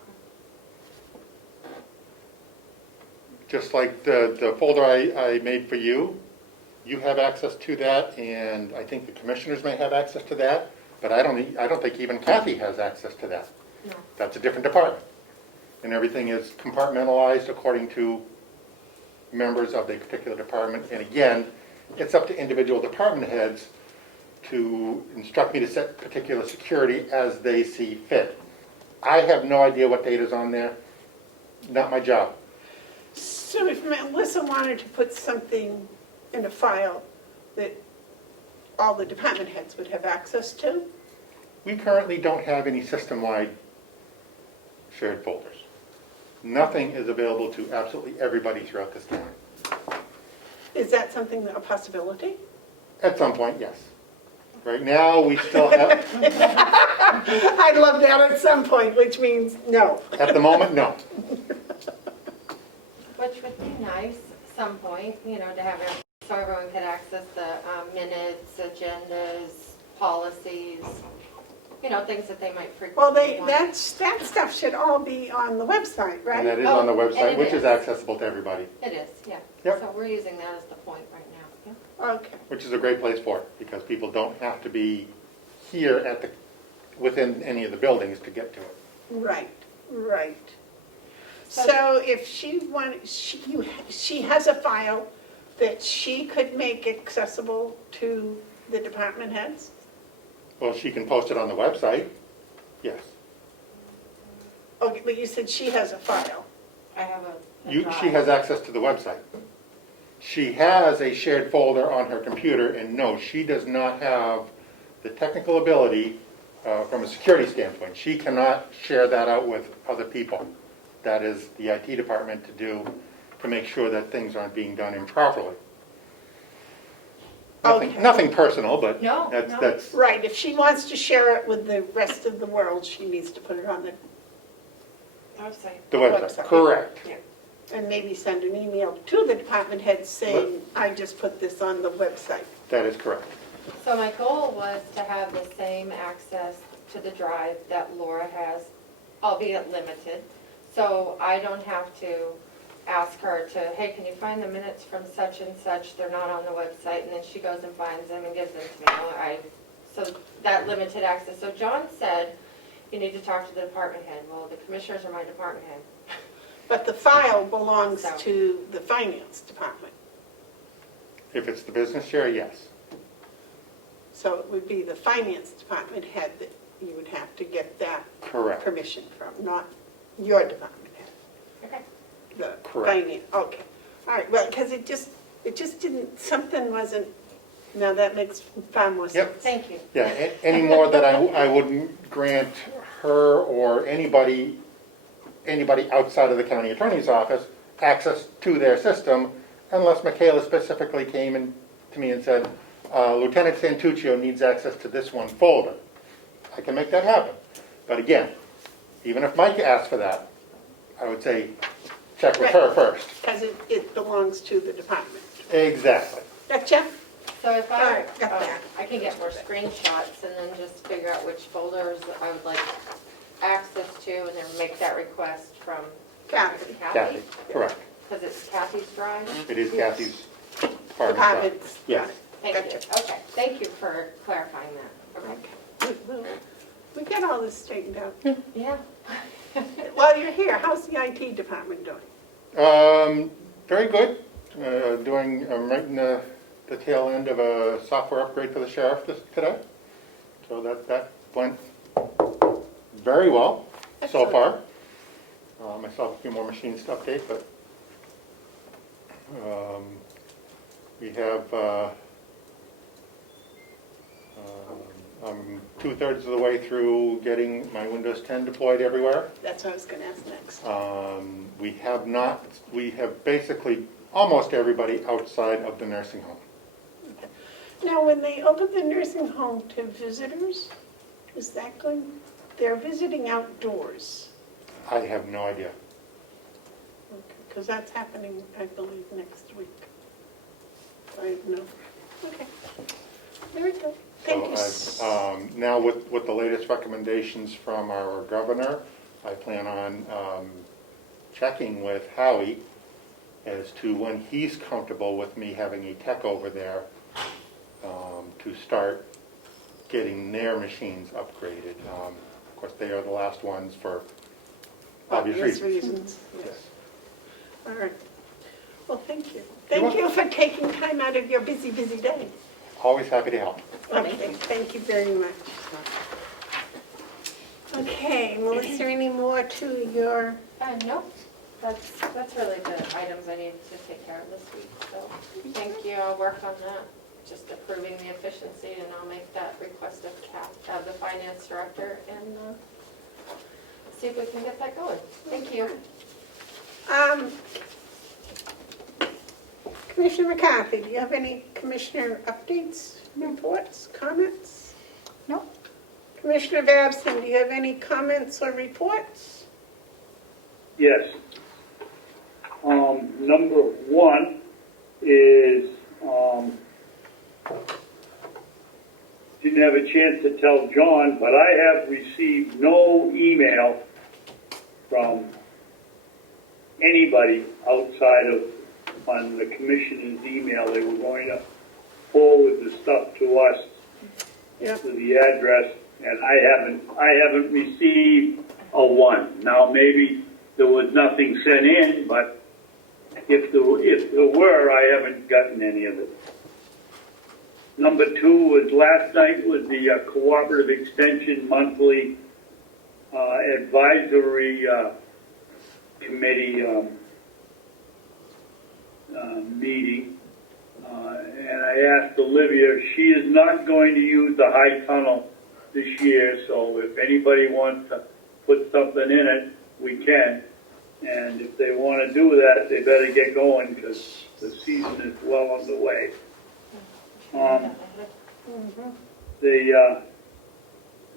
Just like the folder I made for you, you have access to that, and I think the commissioners may have access to that, but I don't think even Kathy has access to that. No. That's a different department. And everything is compartmentalized according to members of the particular department. And again, it's up to individual department heads to instruct me to set particular security as they see fit. I have no idea what date is on there. Not my job. So if Melissa wanted to put something in a file that all the department heads would have access to? We currently don't have any system-wide shared folders. Nothing is available to absolutely everybody throughout this town. Is that something, a possibility? At some point, yes. Right now, we still have, I'd love that at some point, which means no. at the moment, no. Which would be nice, some point, you know, to have it, so everyone could access the minutes, agendas, policies, you know, things that they might Well, frequently want. that stuff should all be on the website, And that right? is on the Oh, and website, it which is is. accessible to everybody, It is, yeah. Yep. So we're using that as the point right now, yeah. Okay, which is a great place for it, because people don't have to be here at the, within any of the buildings to get to it. right, right. So if she wanted, she has a file that she could make accessible to the department heads? Well, she can post it on the website, yes. Okay, but you said she has a file. I have a She drive. has access to the website. She has a shared folder on her computer, and no, she does not have the technical ability from a security standpoint. She cannot share that out with other people. That is the IT department to do, to make sure that things aren't being done improperly. Okay. Nothing personal, but No, no. that's, Right, if she wants to share it with the rest of the world, she needs to put it on the, Website. the website, Website. correct. and maybe send an email to the department head saying, I just put this on the website. That is correct. So my goal was to have the same access to the drive that Laura has, albeit limited. So I don't have to ask her to, hey, can you find the minutes from such and such? They're not on the website, and then she goes and finds them and gives them to me. So that limited access. So John said, you need to talk to the department head. Well, the commissioners are my department head. But the file belongs So- to the finance department. If it's the business share, yes. So it would be the finance department head that you would have to get that Correct. permission from, not your department head. Okay. The Correct. finance, okay. All right, well, because it just didn't, something wasn't, now that makes far more sense. Yep. Thank you. Yeah, any more that I wouldn't grant her or anybody outside of the county attorney's office access to their system unless Michaela specifically came in to me and said, Lieutenant Santuccio needs access to this one folder. I can make that happen. But again, even if Mike asked for that, I would say, check with her first. Because it belongs to the department. Exactly. Gotcha? So if All I, right, got that. I can get more screenshots and then just figure out which folders I would like access to and then make that request from Kathy. Kathy, correct. Because it's Kathy's drive? It is Kathy's department. Departments. Yes. Thank you. Gotcha. Okay, thank you for clarifying that. Okay. We get all this straightened out. Yeah. While you're here, how's the IT department doing? Very good. I'm right in the tail end of a software upgrade for the sheriff today. So that went very well so far. I still have a few more machines to update, but we have, I'm 2/3 of the way through getting my Windows 10 deployed everywhere. That's what I was going to ask next. We have basically almost everybody outside of the nursing home. Now, when they open the nursing home to visitors, is that going, they're visiting outdoors? I have no idea. Because that's happening, I believe, next week. I know. Okay. Very good. Thank you. So now with the latest recommendations from our governor, I plan on checking with Howie as to when he's comfortable with me having a tech over there to start getting their machines upgraded. Of course, they are the last ones for obvious reasons. Yes. All right. Well, thank you. Thank you for taking time out of your busy, busy day. Always happy to help. Okay, thank you very much. Okay, well, is there any more to your, No, that's really the items I need to take care of this week, so thank you, I'll work on that. Just approving the efficiency, and I'll make that request of the finance director, and see if we can get that going. Thank you. Commissioner McCarthy, do you have any commissioner updates, reports, comments? No. Commissioner Babson, do you have any comments or reports? Yes. Number one is, didn't have a chance to tell John, but I have received no email from anybody outside of, on the commissioner's email. They were going to forward the stuff to us, Yep. to the address, and I haven't received a one. Now, maybe there was nothing sent in, but if there were, I haven't gotten any of it. Number two was last night was the Cooperative Extension Monthly Advisory Committee meeting. And I asked Olivia, she is not going to use the high tunnel this year, so if anybody wants to put something in it, we can. And if they want to do that, they better get going, because the season is well underway.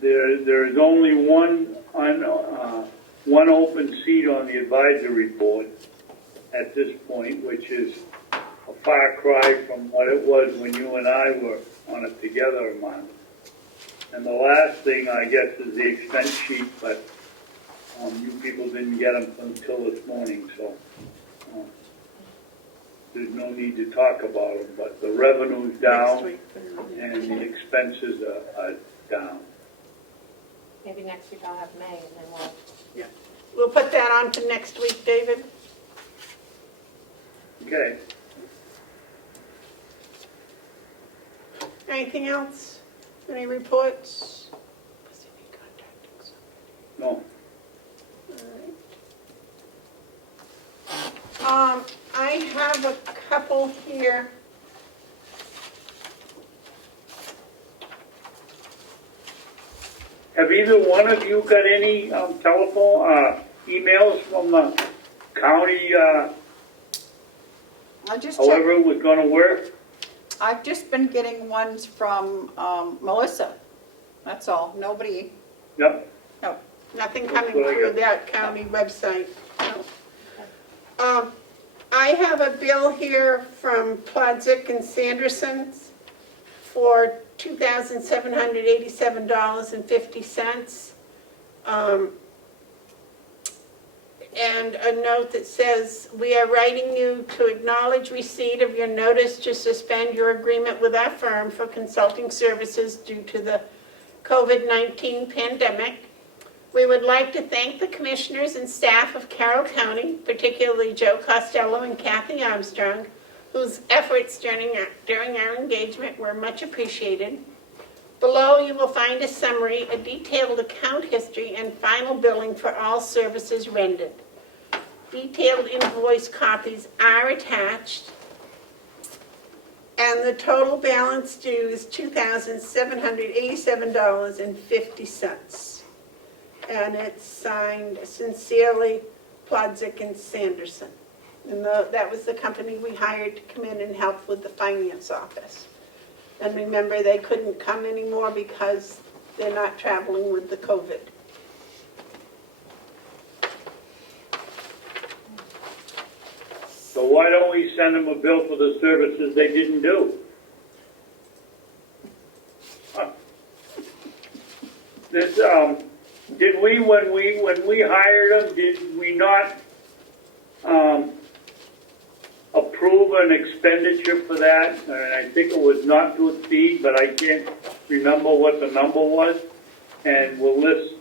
There is only one open seat on the advisory board at this point, which is a far cry from what it was when you and I were on it together a month. And the last thing, I guess, is the expense sheet, but you people didn't get them until this morning, so there's no need to talk about them. But the revenue's down and the expenses are down. Maybe next week I'll have May, and then we'll. We'll put that on to next week, David. Okay. Anything else? Any reports? No. All right. I have a couple here. Have either one of you got any telephone emails from the county, I just checked. however it was going to work? I've just been getting ones from Melissa. That's all. Nobody, Yep. no. Nothing coming what I through got. that county website. No. I have a bill here from Plodzik and Sanderson's for $2,787.50. And a note that says, "We are writing you to acknowledge receipt of your notice to suspend your agreement with our firm for consulting services due to the COVID-19 pandemic. We would like to thank the commissioners and staff of Carroll County, particularly Joe Costello and Kathy Armstrong, whose efforts during our engagement were much appreciated. Below you will find a summary, a detailed account history, and final billing for all services rendered. Detailed invoice copies are attached, and the total balance due is $2,787.50. And it's signed sincerely, Plodzik and Sanderson. And that was the company we hired to come in and help with the finance office. And remember, they couldn't come anymore because they're not traveling with the COVID. So why don't we send them a bill for the services they didn't do? This, did we, when we hired them, did we not approve an expenditure for that? And I think it was not to exceed, but I can't remember what the number was. And will this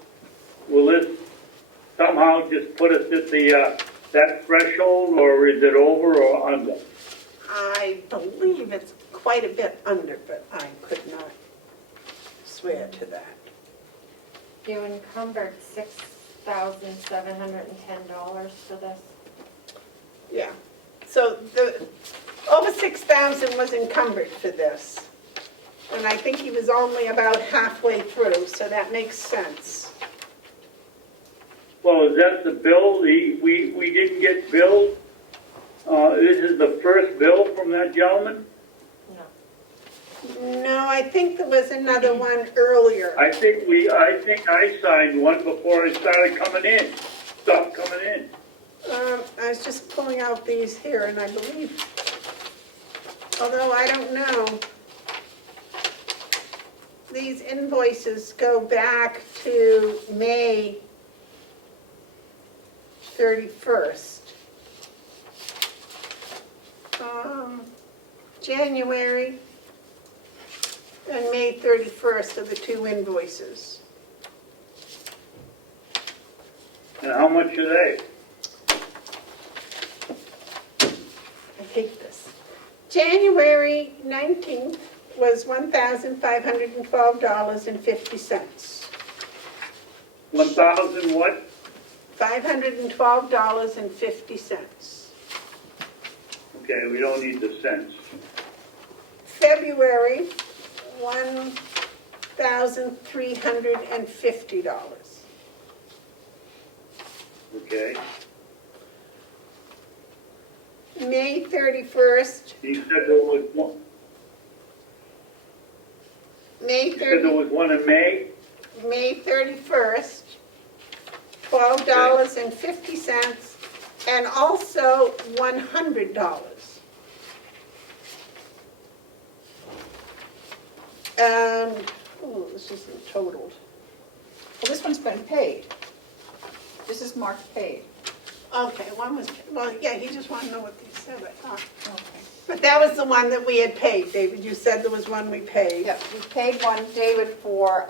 somehow just put us at the that threshold, or is it over or under? I believe it's quite a bit under, but I could not swear to that. You encumbered $6,710 for this. Yeah. So over 6,000 was encumbered for this. And I think he was only about halfway through, so that makes sense. Well, is that the bill? We didn't get billed? This is the first bill from that gentleman? No. No, I think there was another one earlier. I think I signed one before it started coming in, stopped coming in. I was just pulling out these here, and I believe, although I don't know, these invoices go back to May 31st. January and May 31st are the two invoices. And how much are they? I hate this. January 19th was $1,512.50. 1,000 what? $512.50. Okay, we don't need the cents. February, $1,350. Okay. May 31st, He said there was one. May You said there 30, was one in May? May 31st, $12.50, and also $100. This isn't totaled. Well, this one's been paid. This is marked paid. Okay, one was, well, yeah, he just wanted to know what they said, I thought. Okay. But that was the one that we had paid, David. You said there was one we paid. Yep, we paid one, David, for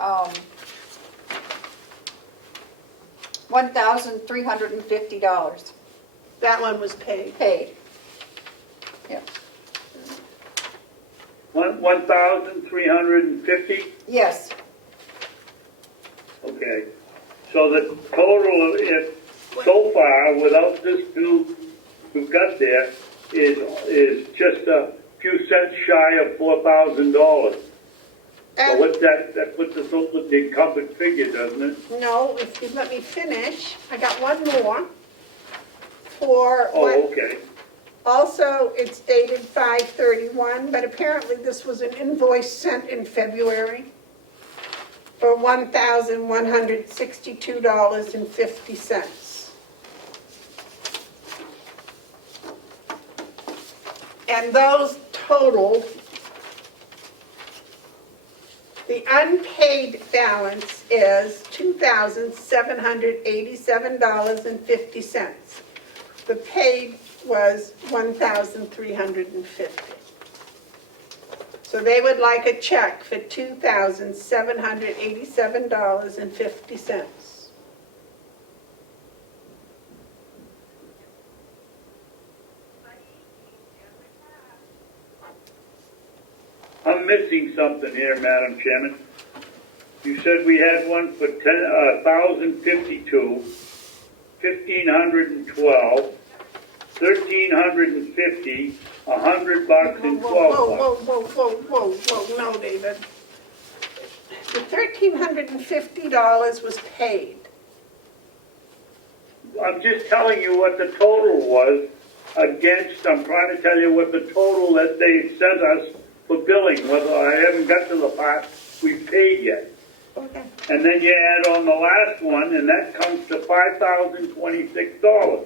$1,350. That one was paid. Paid. Yep. 1,350? Yes, Okay. So the total, so far, without this bill we've got there, is just a few cents shy of $4,000. So And what's that? That puts us over the encumbered figure, doesn't it? no, if you let me finish, I got one more for Oh, what, okay. also it's dated 5/31, but apparently this was an invoice sent in February for $1,162.50. And those totaled, the unpaid balance is $2,787.50. The paid was $1,350. So they would like a check for $2,787.50. I'm missing something here, Madam Chairman. You said we had one for 1,052, 1,512, 1,350, $100 and Whoa, $12. whoa, no, David. The $1,350 was paid. I'm just telling you what the total was against, I'm trying to tell you what the total that they sent us for billing, whether I haven't got to the part we've paid yet. Okay. And then you add on the last one, and that comes to $5,026.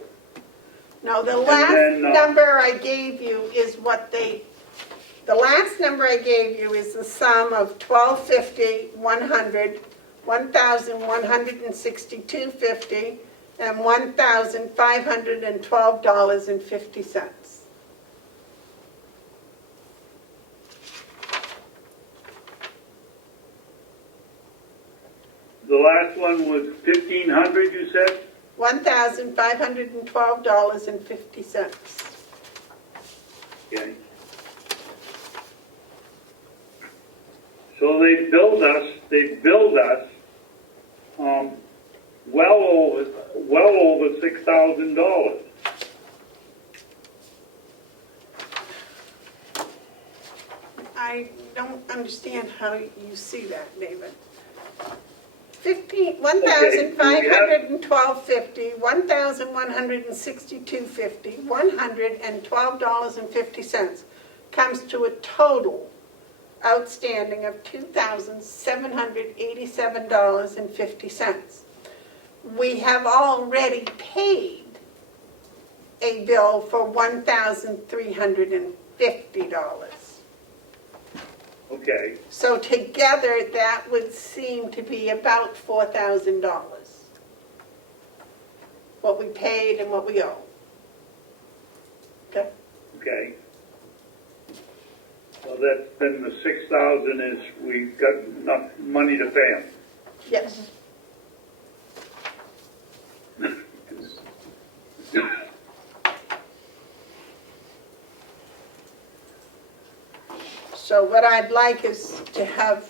No, the last then, number I gave you is what the last number I gave you is the sum of $1,250, $100, $1,162.50, and $1,512.50. The last one was 1,500, you said? $1,512.50. Okay. So they billed us well over $6,000. I don't understand how you see that, David. 1,512.50, $1,162.50, $112.50 comes to a total outstanding of $2,787.50. We have already paid a bill for $1,350. Okay, So together, that would seem to be about $4,000. What we paid and what we owe. Okay? okay. So that's then the 6,000 is, we've got enough money to pay them. Yes. So what I'd like is to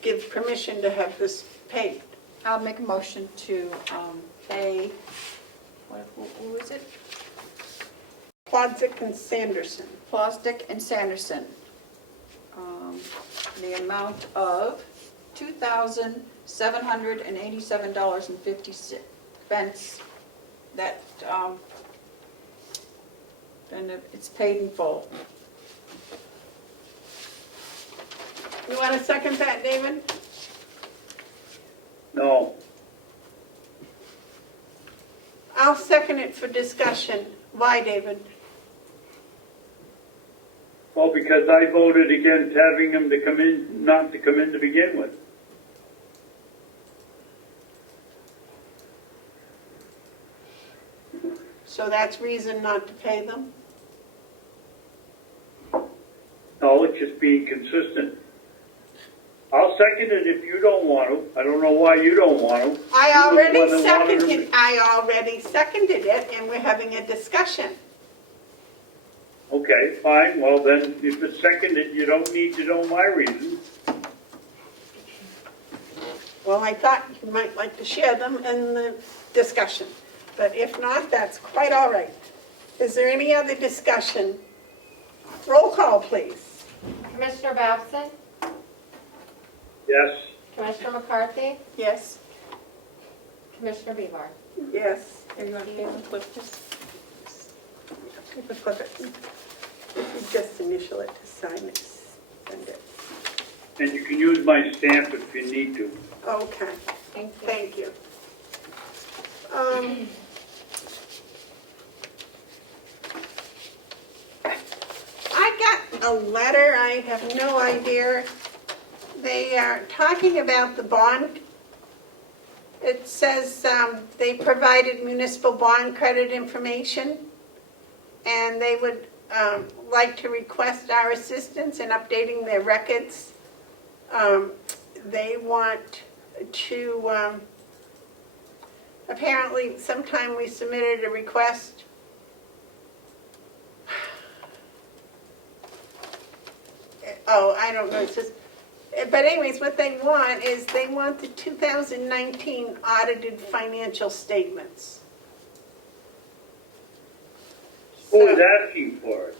give permission to have this paid. I'll make a motion to pay, who is it? Plodzik and Sanderson. Plosdick and Sanderson. The amount of $2,787.50. That, and it's paid in full. You want to second that, David? No, I'll second it for discussion. Why, David? well, because I voted against having them to come in, not to come in to begin with. So that's reason not to pay them? No, it's just being consistent. I'll second it if you don't want to. I don't know why you don't want to. I You were the already one that wanted seconded it, and we're having a discussion. Okay, fine, well then, if it's seconded, you don't need to know my reasons. Well, I thought you might like to share them in the discussion, but if not, that's quite all right. Is there any other discussion? Roll call, please. Commissioner Babson? Yes, Commissioner McCarthy? Yes? Commissioner Bevard? Yes. Are you okay with flip this? Flip it. If you just initial it to sign it, send it. and you can use my stamp if you need to. Okay, Thank you. thank you. I got a letter, I have no idea. They are talking about the bond. It says they provided municipal bond credit information, and they would like to request our assistance in updating their records. They want to, apparently sometime we submitted a request. Oh, I don't know, it's just, but anyways, what they want is they want the 2019 audited financial statements. Who is asking for it?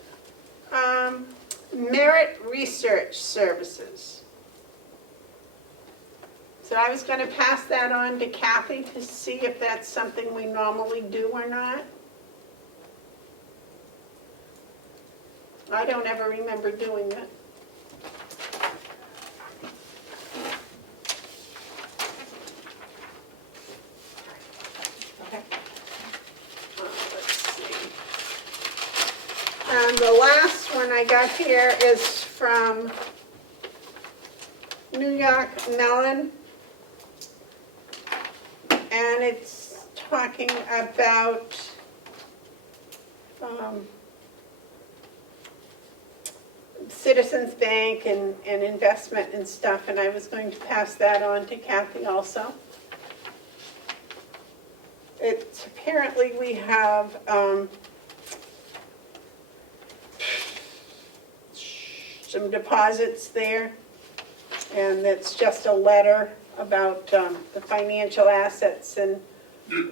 Merit Research Services. So I was going to pass that on to Kathy to see if that's something we normally do or not. I don't ever remember doing it. Okay. Let's see. And the last one I got here is from New York Mellon. And it's talking about Citizens Bank and investment and stuff, and I was going to pass that on to Kathy also. It's apparently we have some deposits there, And it's just a letter about the financial assets and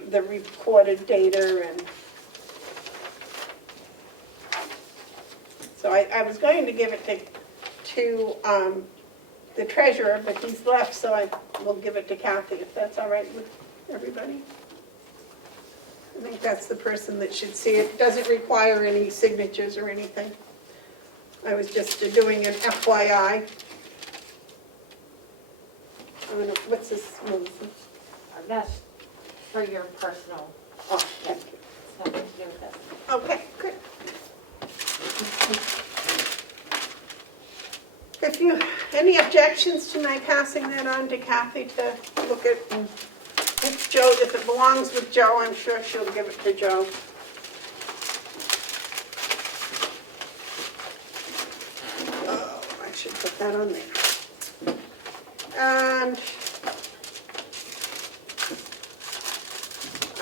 the recorded data and so I was going to give it to the treasurer, but he's left, so I will give it to Kathy, if that's all right with everybody. I think that's the person that should see it. It doesn't require any signatures or anything. I was just doing an FYI. What's this, Melissa? That's for your personal, Oh, thank you. it's nothing to do with this. Okay, good. If you, any objections to my passing that on to Kathy to look at, and if Joe, if it belongs with Joe, I'm sure she'll give it to Joe. Oh, I should put that on there. And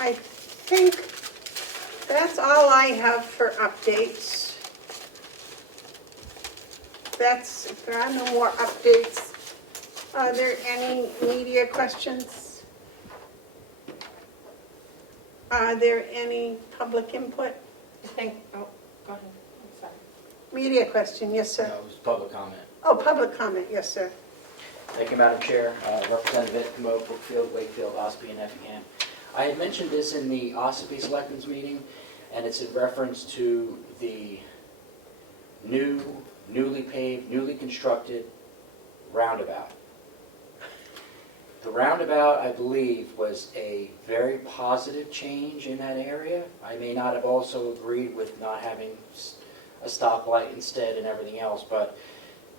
I think that's all I have for updates. If there are no more updates, are there any media questions? Are there any public input? I think, oh, go ahead, I'm sorry. Media question, yes, sir. No, it was public comment. Oh, public comment, yes, sir. Thank you, Madam Chair. Representative Comeau, Brookfield, Wakefield, Ospey, and Effingham. I had mentioned this in the Ospey Selectmen's meeting, and it's in reference to the newly paved, newly constructed roundabout. The roundabout, I believe, was a very positive change in that area. I may not have also agreed with not having a stoplight instead and everything else, but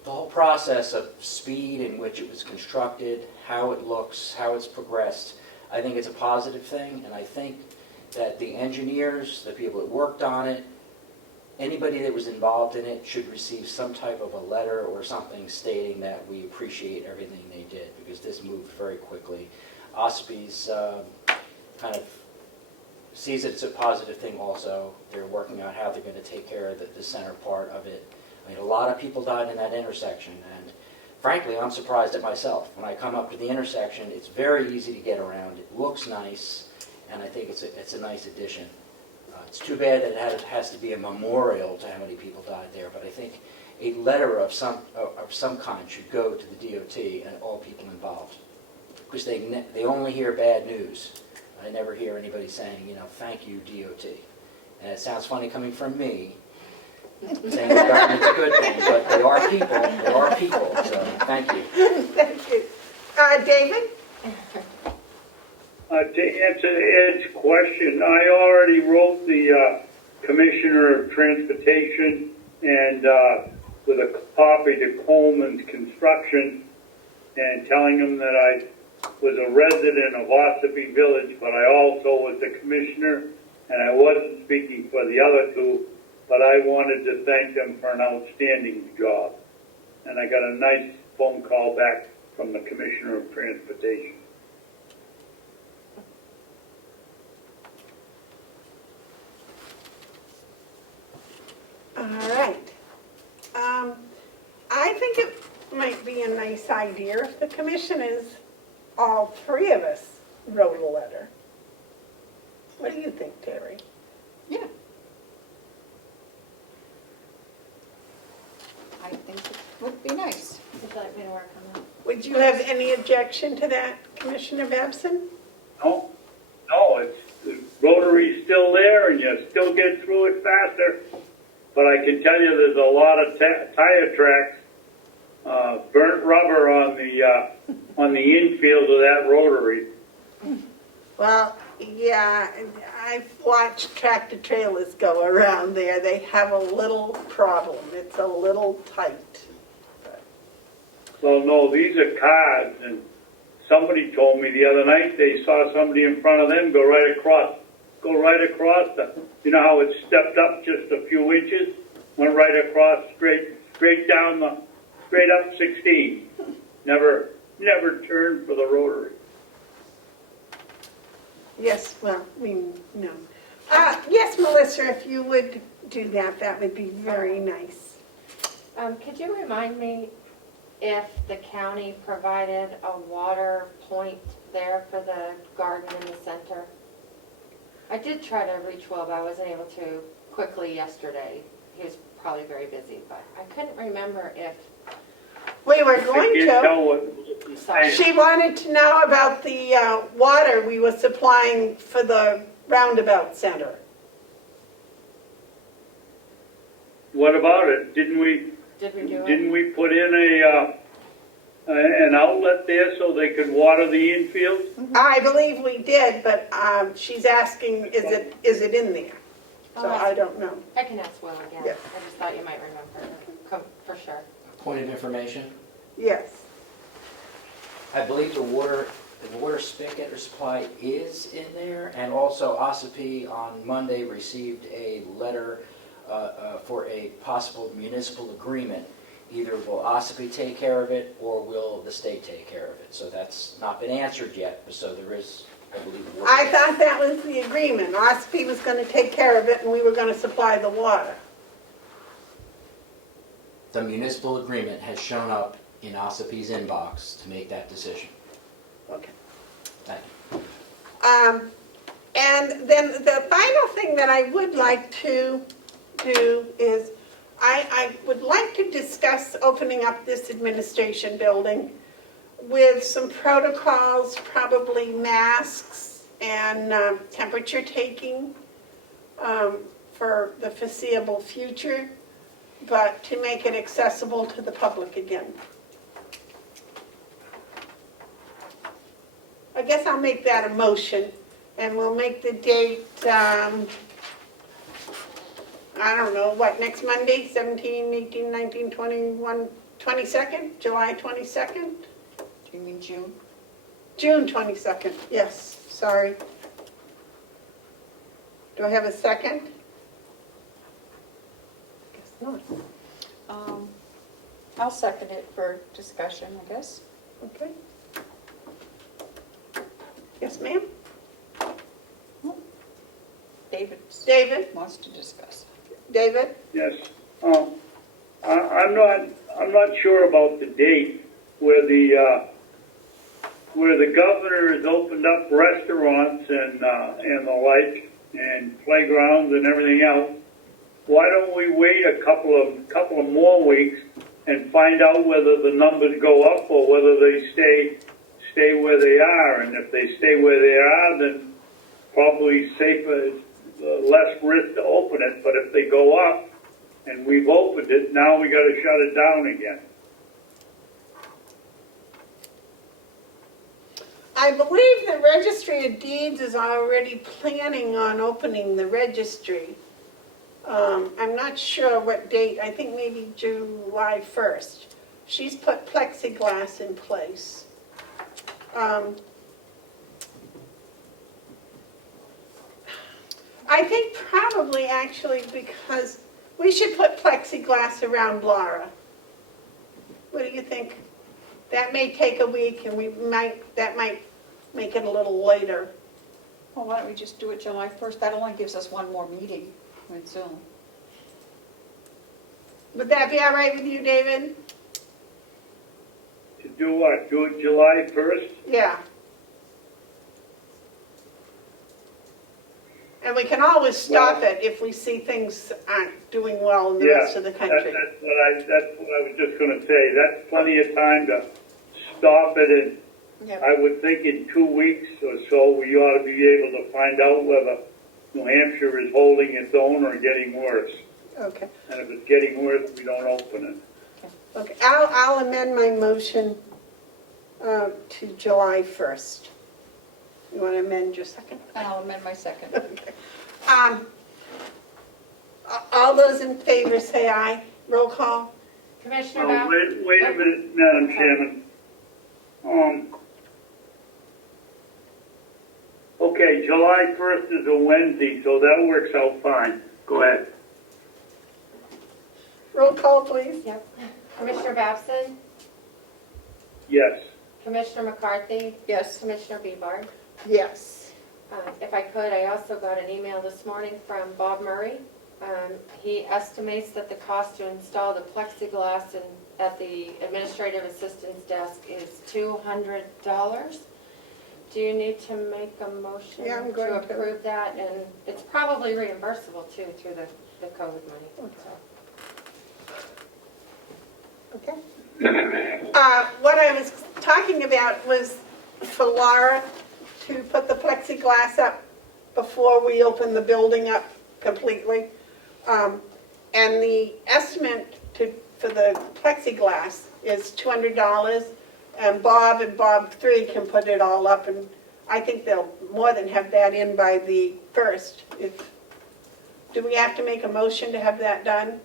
the whole process of speed in which it was constructed, how it looks, how it's progressed, I think it's a positive thing, and I think that the engineers, the people that worked on it, anybody that was involved in it should receive some type of a letter or something stating that we appreciate everything they did, because this moved very quickly. Ospey's kind of sees it as a positive thing also. They're working out how they're going to take care of the center part of it. I mean, a lot of people died in that intersection, and frankly, I'm surprised at myself. When I come up to the intersection, it's very easy to get around. It looks nice, and I think it's a nice addition. It's too bad that it has to be a memorial to how many people died there, but I think a letter of some kind should go to the DOT and all people involved, because they only hear bad news. I never hear anybody saying, thank you, DOT. And it sounds funny coming from me, saying the government's a good thing, but they are people, so thank you. Thank you. David? To answer Ed's question, I already wrote the Commissioner of Transportation and with a copy to Coleman's Construction and telling him that I was a resident of Ossipee Village, but I also was the commissioner, and I wasn't speaking for the other two, but I wanted to thank them for an outstanding job. And I got a nice phone call back from the Commissioner of Transportation. All right. I think it might be a nice idea if the commission is, all three of us wrote a letter. What do you think, Terry? Yeah. I think it would be nice. Would you like me to work on that? Would you have any objection to that, Commissioner Babson? No, the Rotary's still there, and you still get through it faster. But I can tell you there's a lot of tire tracks, burnt rubber on the infield of that Rotary. Well, yeah, I've watched tractor trailers go around there. They have a little problem. It's a little tight. Well, no, these are cars, and somebody told me the other night they saw somebody in front of them go right across the, you know how it stepped up just a few inches, went right across, straight up 16. Never turned for the Rotary. Yes, well, no. Yes, Melissa, if you would do that, that would be very nice. Could you remind me if the county provided a water point there for the garden in the center. I did try to reach Will, but I wasn't able to quickly yesterday. He was probably very busy, but I couldn't remember if, We were I going can't to. tell what. sorry. She wanted to know about the water we were supplying for the roundabout center. What about it? Didn't we Did we put in an outlet there so they could water the infield? I believe we did, but she's asking, is it in there? So I don't know. I can ask Will again. Yes. I just thought you might remember, for sure. Point of information, Yes. I believe the water spigot or supply is in there, and also Ossipee on Monday received a letter for a possible municipal agreement. Either will Ossipee take care of it, or will the state take care of it? So that's not been answered yet, so there is, I believe, water. I thought that was the agreement. Ospey was going to take care of it and we were going to supply the water. The municipal agreement has shown up in Ossipee's inbox to make that decision. Okay. Thank you. And then the final thing that I would like to do is I would like to discuss opening up this administration building with some protocols, probably masks and temperature taking for the foreseeable future, but to make it accessible to the public again. I guess I'll make that a motion, and we'll make the date, I don't know, what, next Monday, 17, 18, 19, 21, 22nd, July 22nd? Do you mean June? June 22nd, yes, sorry. Do I have a second? Guess not. I'll second it for discussion, I guess. Okay. Yes, ma'am? David David? wants to discuss. David? Yes. I'm not sure about the date where the governor has opened up restaurants and the like, and playgrounds and everything else. Why don't we wait a couple of more weeks and find out whether the numbers go up or whether they stay where they are? And if they stay where they are, then probably safer, less risk to open it. But if they go up and we've opened it, now we got to shut it down again. I believe the Registry of Deeds is already planning on opening the registry. I'm not sure what date, I think maybe July 1st. She's put plexiglass in place. I think probably actually because we should put plexiglass around Laura. What do you think? That may take a week and that might make it a little later. Well, why don't we just do it July 1st? That only gives us one more meeting with Zoom. Would that be all right with you, David? To do what? Do it July 1st? Yeah. And we can always stop it if we see things aren't doing well in the rest of the country. That's what I was just going to say. That's plenty of time to stop it, and Yep. I would think in 2 weeks or so we ought to be able to find out whether New Hampshire is holding its own or getting worse. Okay. And if it's getting worse, we don't open it. Okay. I'll amend my motion to July 1st. You want to amend your second? I'll amend my second. Okay. All those in favor say aye. Roll call. Commissioner Bow? Wait a minute, Madam Chairman. Okay, July 1st is a Wednesday, so that works out fine. Go ahead. Roll call, please. Yep. Commissioner Babson? Yes. Commissioner McCarthy? Yes. Commissioner Bebar? Yes. If I could, I also got an email this morning from Bob Murray He estimates that the cost to install the plexiglass at the administrative assistant's desk is $200. Do you need to make a motion Yeah, I'm going to to. approve that? And it's probably reimbursable too through the code money. So. Okay. What I was talking about was for Laura to put the plexiglass up before we open the building up completely. And the estimate for the plexiglass is $200, and Bob 3 can put it all up, and I think they'll more than have that in by the 1st. Do we have to make a motion to have that done?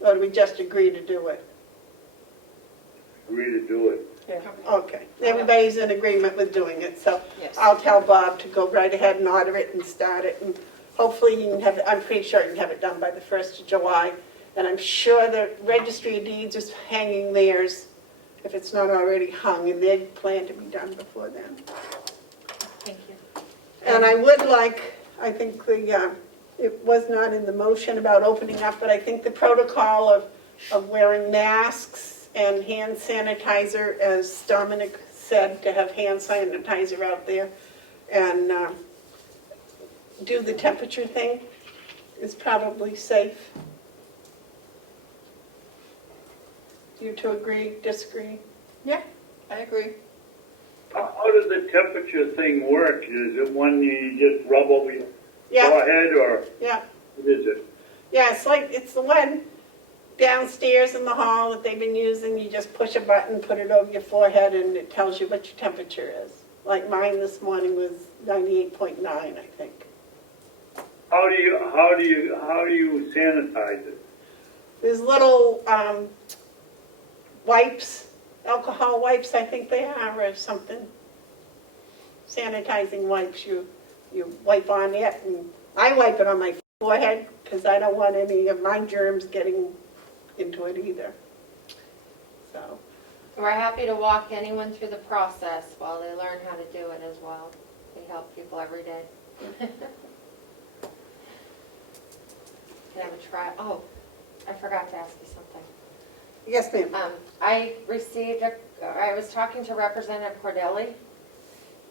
Or do we just agree to do it? Agree to do it. Okay, everybody's in agreement with doing it, so Yes. I'll tell Bob to go right ahead and order it and start it, and hopefully you can have it, I'm pretty sure you can have it done by the 1st of July, and I'm sure the Registry of Deeds is hanging theirs, if it's not already hung, and they plan to be done before then. Thank you. And I would like, I think it was not in the motion about opening up, but I think the protocol of wearing masks and hand sanitizer, as Dominic said, to have hand sanitizer out there and do the temperature thing is probably safe. You two agree, disagree? Yeah, I agree. How does the temperature thing work? Is it one you just rub over your Yeah, forehead, or yeah. what is it? Yeah, it's the one downstairs in the hall that they've been using. You just push a button, put it over your forehead, and it tells you what your temperature is. Like mine this morning was 98.9, I think. How do you sanitize it? There's little wipes, alcohol wipes, I think they are, or something. Sanitizing wipes. You wipe on it, and I wipe it on my forehead because I don't want any of my germs getting into it either. So, We're happy to walk anyone through the process while they learn how to do it as well. We help people every day. Can I have a try? Oh, I forgot to ask you something. yes, ma'am. I was talking to Representative Cordelli,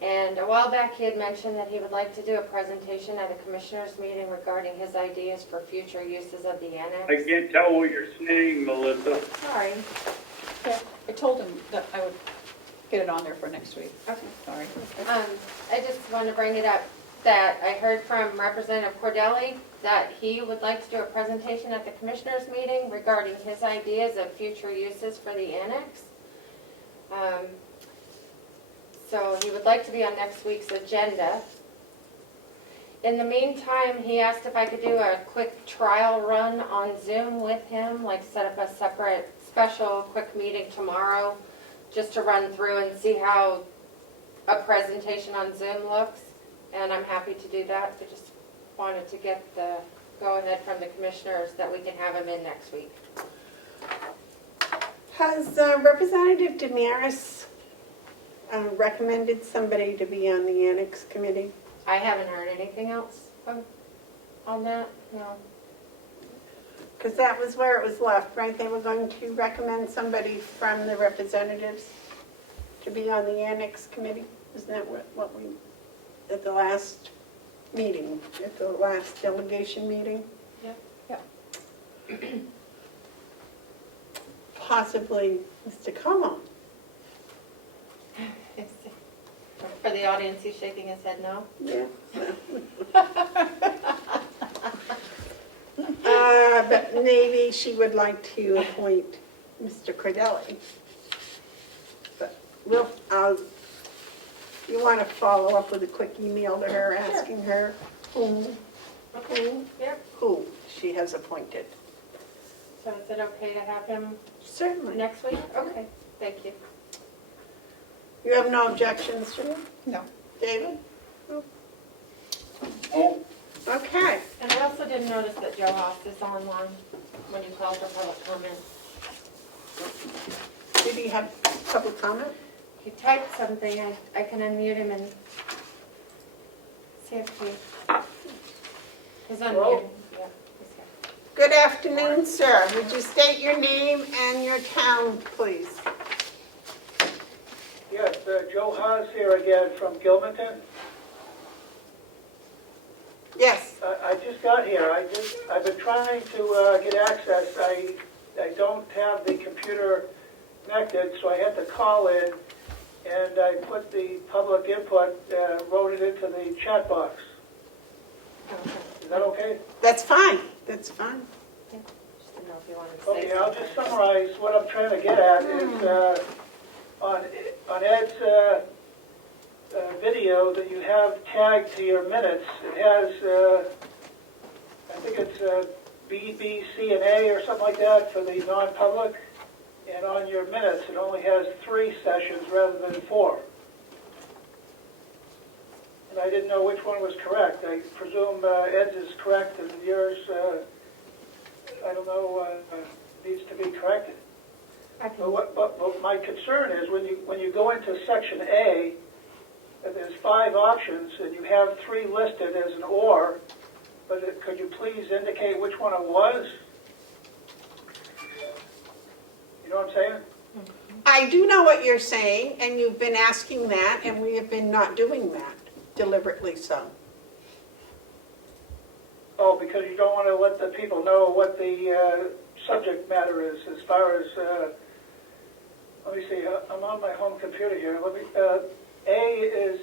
and a while back he had mentioned that he would like to do a presentation at a commissioners meeting regarding his ideas for future uses of the annex. I can't tell what you're saying, Melissa. Sorry. Yeah, I told him that I would get it on there for next week. Okay. Sorry. I just wanted to bring it up that I heard from Representative Cordelli that he would like to do a presentation at the commissioners meeting regarding his ideas of future uses for the annex. So he would like to be on next week's agenda. In the meantime, he asked if I could do a quick trial run on Zoom with him, like set up a separate special quick meeting tomorrow, just to run through and see how a presentation on Zoom looks. And I'm happy to do that. I just wanted to get the go-ahead from the commissioners that we can have him in next week. Has Representative Damaris recommended somebody to be on the Annex Committee? I haven't heard anything else on that, no. Because that was where it was left, right? They were going to recommend somebody from the representatives to be on the Annex Committee? Isn't that what we, at the last meeting, at the last delegation meeting? Yeah. Possibly Mr. Comeau. For the audience, he's shaking his head no. Yeah. But maybe she would like to appoint Mr. Cordelli. But you want to follow up with a quick email to her asking her who Yep. she has appointed. So is it okay to have him Certainly. next week? Okay, thank you. You have no objections to it? No. David? Oh, Okay. And I also didn't notice that Joe Haas is online when you called for public comment. Did he have public comment? He typed something, I can unmute him and see if he He's on Hello? mute. Yeah, he's here. Good afternoon, sir. Would you state your name and your town, please? Yes, Joe Haas here again from Gilmanton. Yes. I just got here. I've been trying to get access. I don't have the computer connected, so I had to call in, and I put the public input, wrote it into the chat box. Okay. Is that okay? That's fine. That's fine. Just didn't know if you wanted to say Okay, I'll just something. summarize what I'm trying to get at is, on Ed's video that you have tagged to your minutes, it has, I think it's B, B, C, and A or something like that for the non-public, and on your minutes, it only has 3 sessions rather than 4. And I didn't know which one was correct. I presume Ed's is correct and yours, I don't know, needs to be corrected. I can- But my concern is when you go into section A, there's 5 options and you have 3 listed as an or, but could you please indicate which one it was? You know what I'm saying? I do know what you're saying, and you've been asking that, and we have been not doing that, deliberately so. Oh, because you don't want to let the people know what the subject matter is as far as, let me see, I'm on my home computer here. Let me, A is,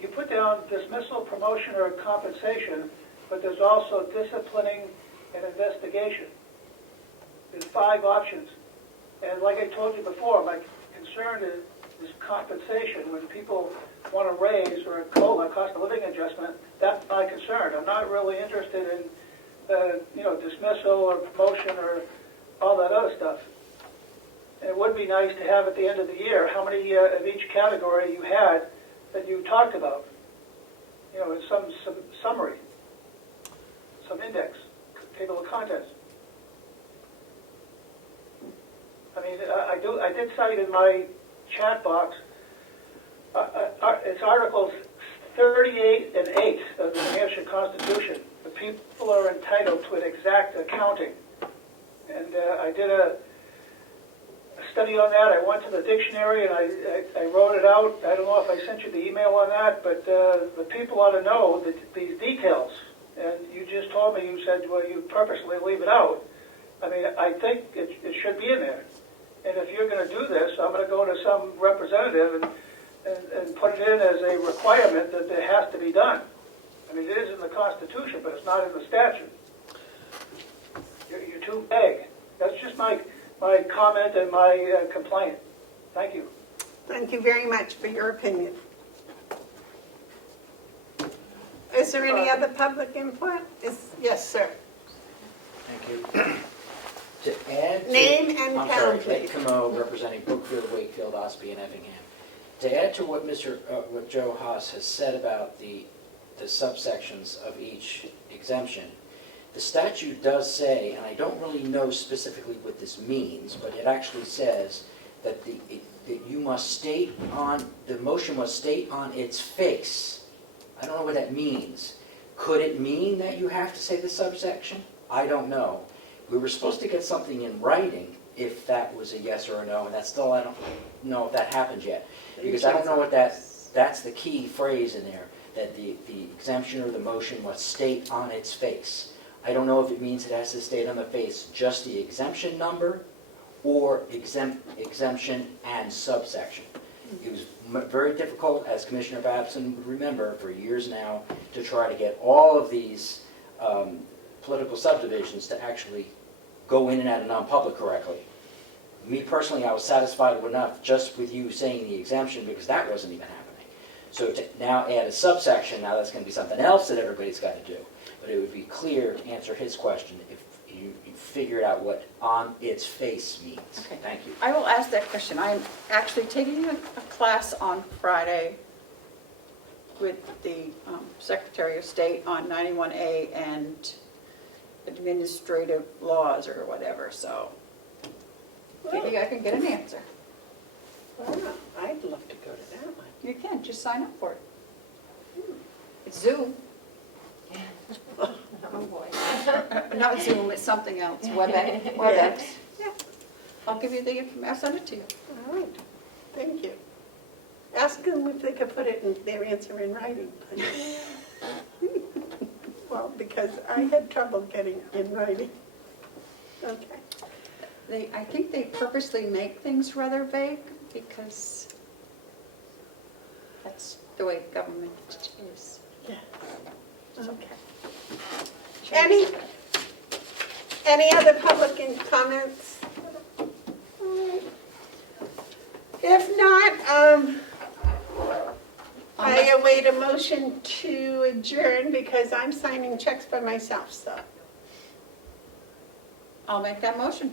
you put down dismissal, promotion, or compensation, but there's also disciplining and investigation. There's 5 options. And like I told you before, my concern is compensation. When people want a raise or a COLA, cost of living adjustment, that's my concern. I'm not really interested in, dismissal or promotion or all that other stuff. And it would be nice to have at the end of the year how many of each category you had that you talked about. In some summary, some index, table of contents. I mean, I did cite in my chat box, it's Articles 38 and 8 of the New Hampshire Constitution. The people are entitled to an exact accounting. And I did a study on that. I went to the dictionary and I wrote it out. I don't know if I sent you the email on that, but the people ought to know these details. And you just told me, you said, well, you purposely leave it out. I mean, I think it should be in there. And if you're going to do this, I'm going to go to some representative and put it in as a requirement that it has to be done. I mean, it is in the Constitution, but it's not in the statute. You're too vague. That's just my comment and my complaint. Thank you. Thank you very much for your opinion. Is there any other public input? Yes, sir. Thank you. To add to... Name and I'm town, sorry, please. Ed Comeau, representing Brookfield, Wakefield, Ospey, and Effingham. To add to what what Joe Haas has said about the subsections of each exemption, the statute does say, and I don't really know specifically what this means, but it actually says that that you must state on, the motion must state on its face. I don't know what that means. Could it mean that you have to say the subsection? I don't know. We were supposed to get something in writing if that was a yes or a no, and that's still, I don't know if that happened yet. Because I don't know what that's the key phrase in there, that the exemption or the motion must state on its face. I don't know if it means it has to state on the face just the exemption number or exemption and subsection. It was very difficult, as Commissioner Babson would remember, for years now, to try to get all of these political subdivisions to actually go in and out of non-public correctly. Me personally, I was satisfied enough just with you saying the exemption because that wasn't even happening. So to now add a subsection, now that's going to be something else that everybody's got to do. But it would be clear to answer his question if you figured out what on its face means. Okay. Thank you. I will ask that question. I'm actually taking a class on Friday with the Secretary of State on 91A and administrative laws or whatever, so maybe I can get an answer. Wow, I'd love to go to that one. You can, just sign up for it. It's Zoom. Not Zoom, it's something else, WebEx. Yeah. I'll give you the information, I'll send it to you. All right, thank you. Ask them if they could put it in their answer in writing, please. Well, because I had trouble getting in writing. Okay. I think they purposely make things rather vague because that's the way government is. Yeah. Okay. Any other public comments? If not, I await a motion to adjourn because I'm signing checks by myself, so. I'll make that motion.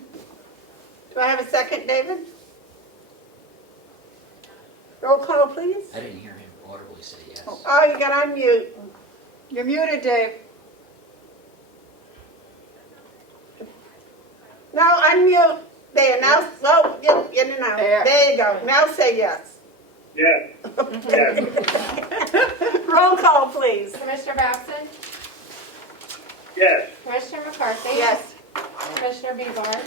Do I have a second, David? Roll call, please. I didn't hear him audibly say yes. Oh, you got on mute. You're muted, Dave. No, unmute. There, now, oh, in and out. There. There you go. Now say yes. Yes, yes, Roll call, please. Commissioner Babson? yes. Commissioner McCarthy? Yes. Commissioner Bevar?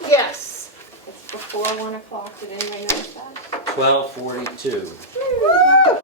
Yes. It's before 1 o'clock, did anybody notice that? 12:42.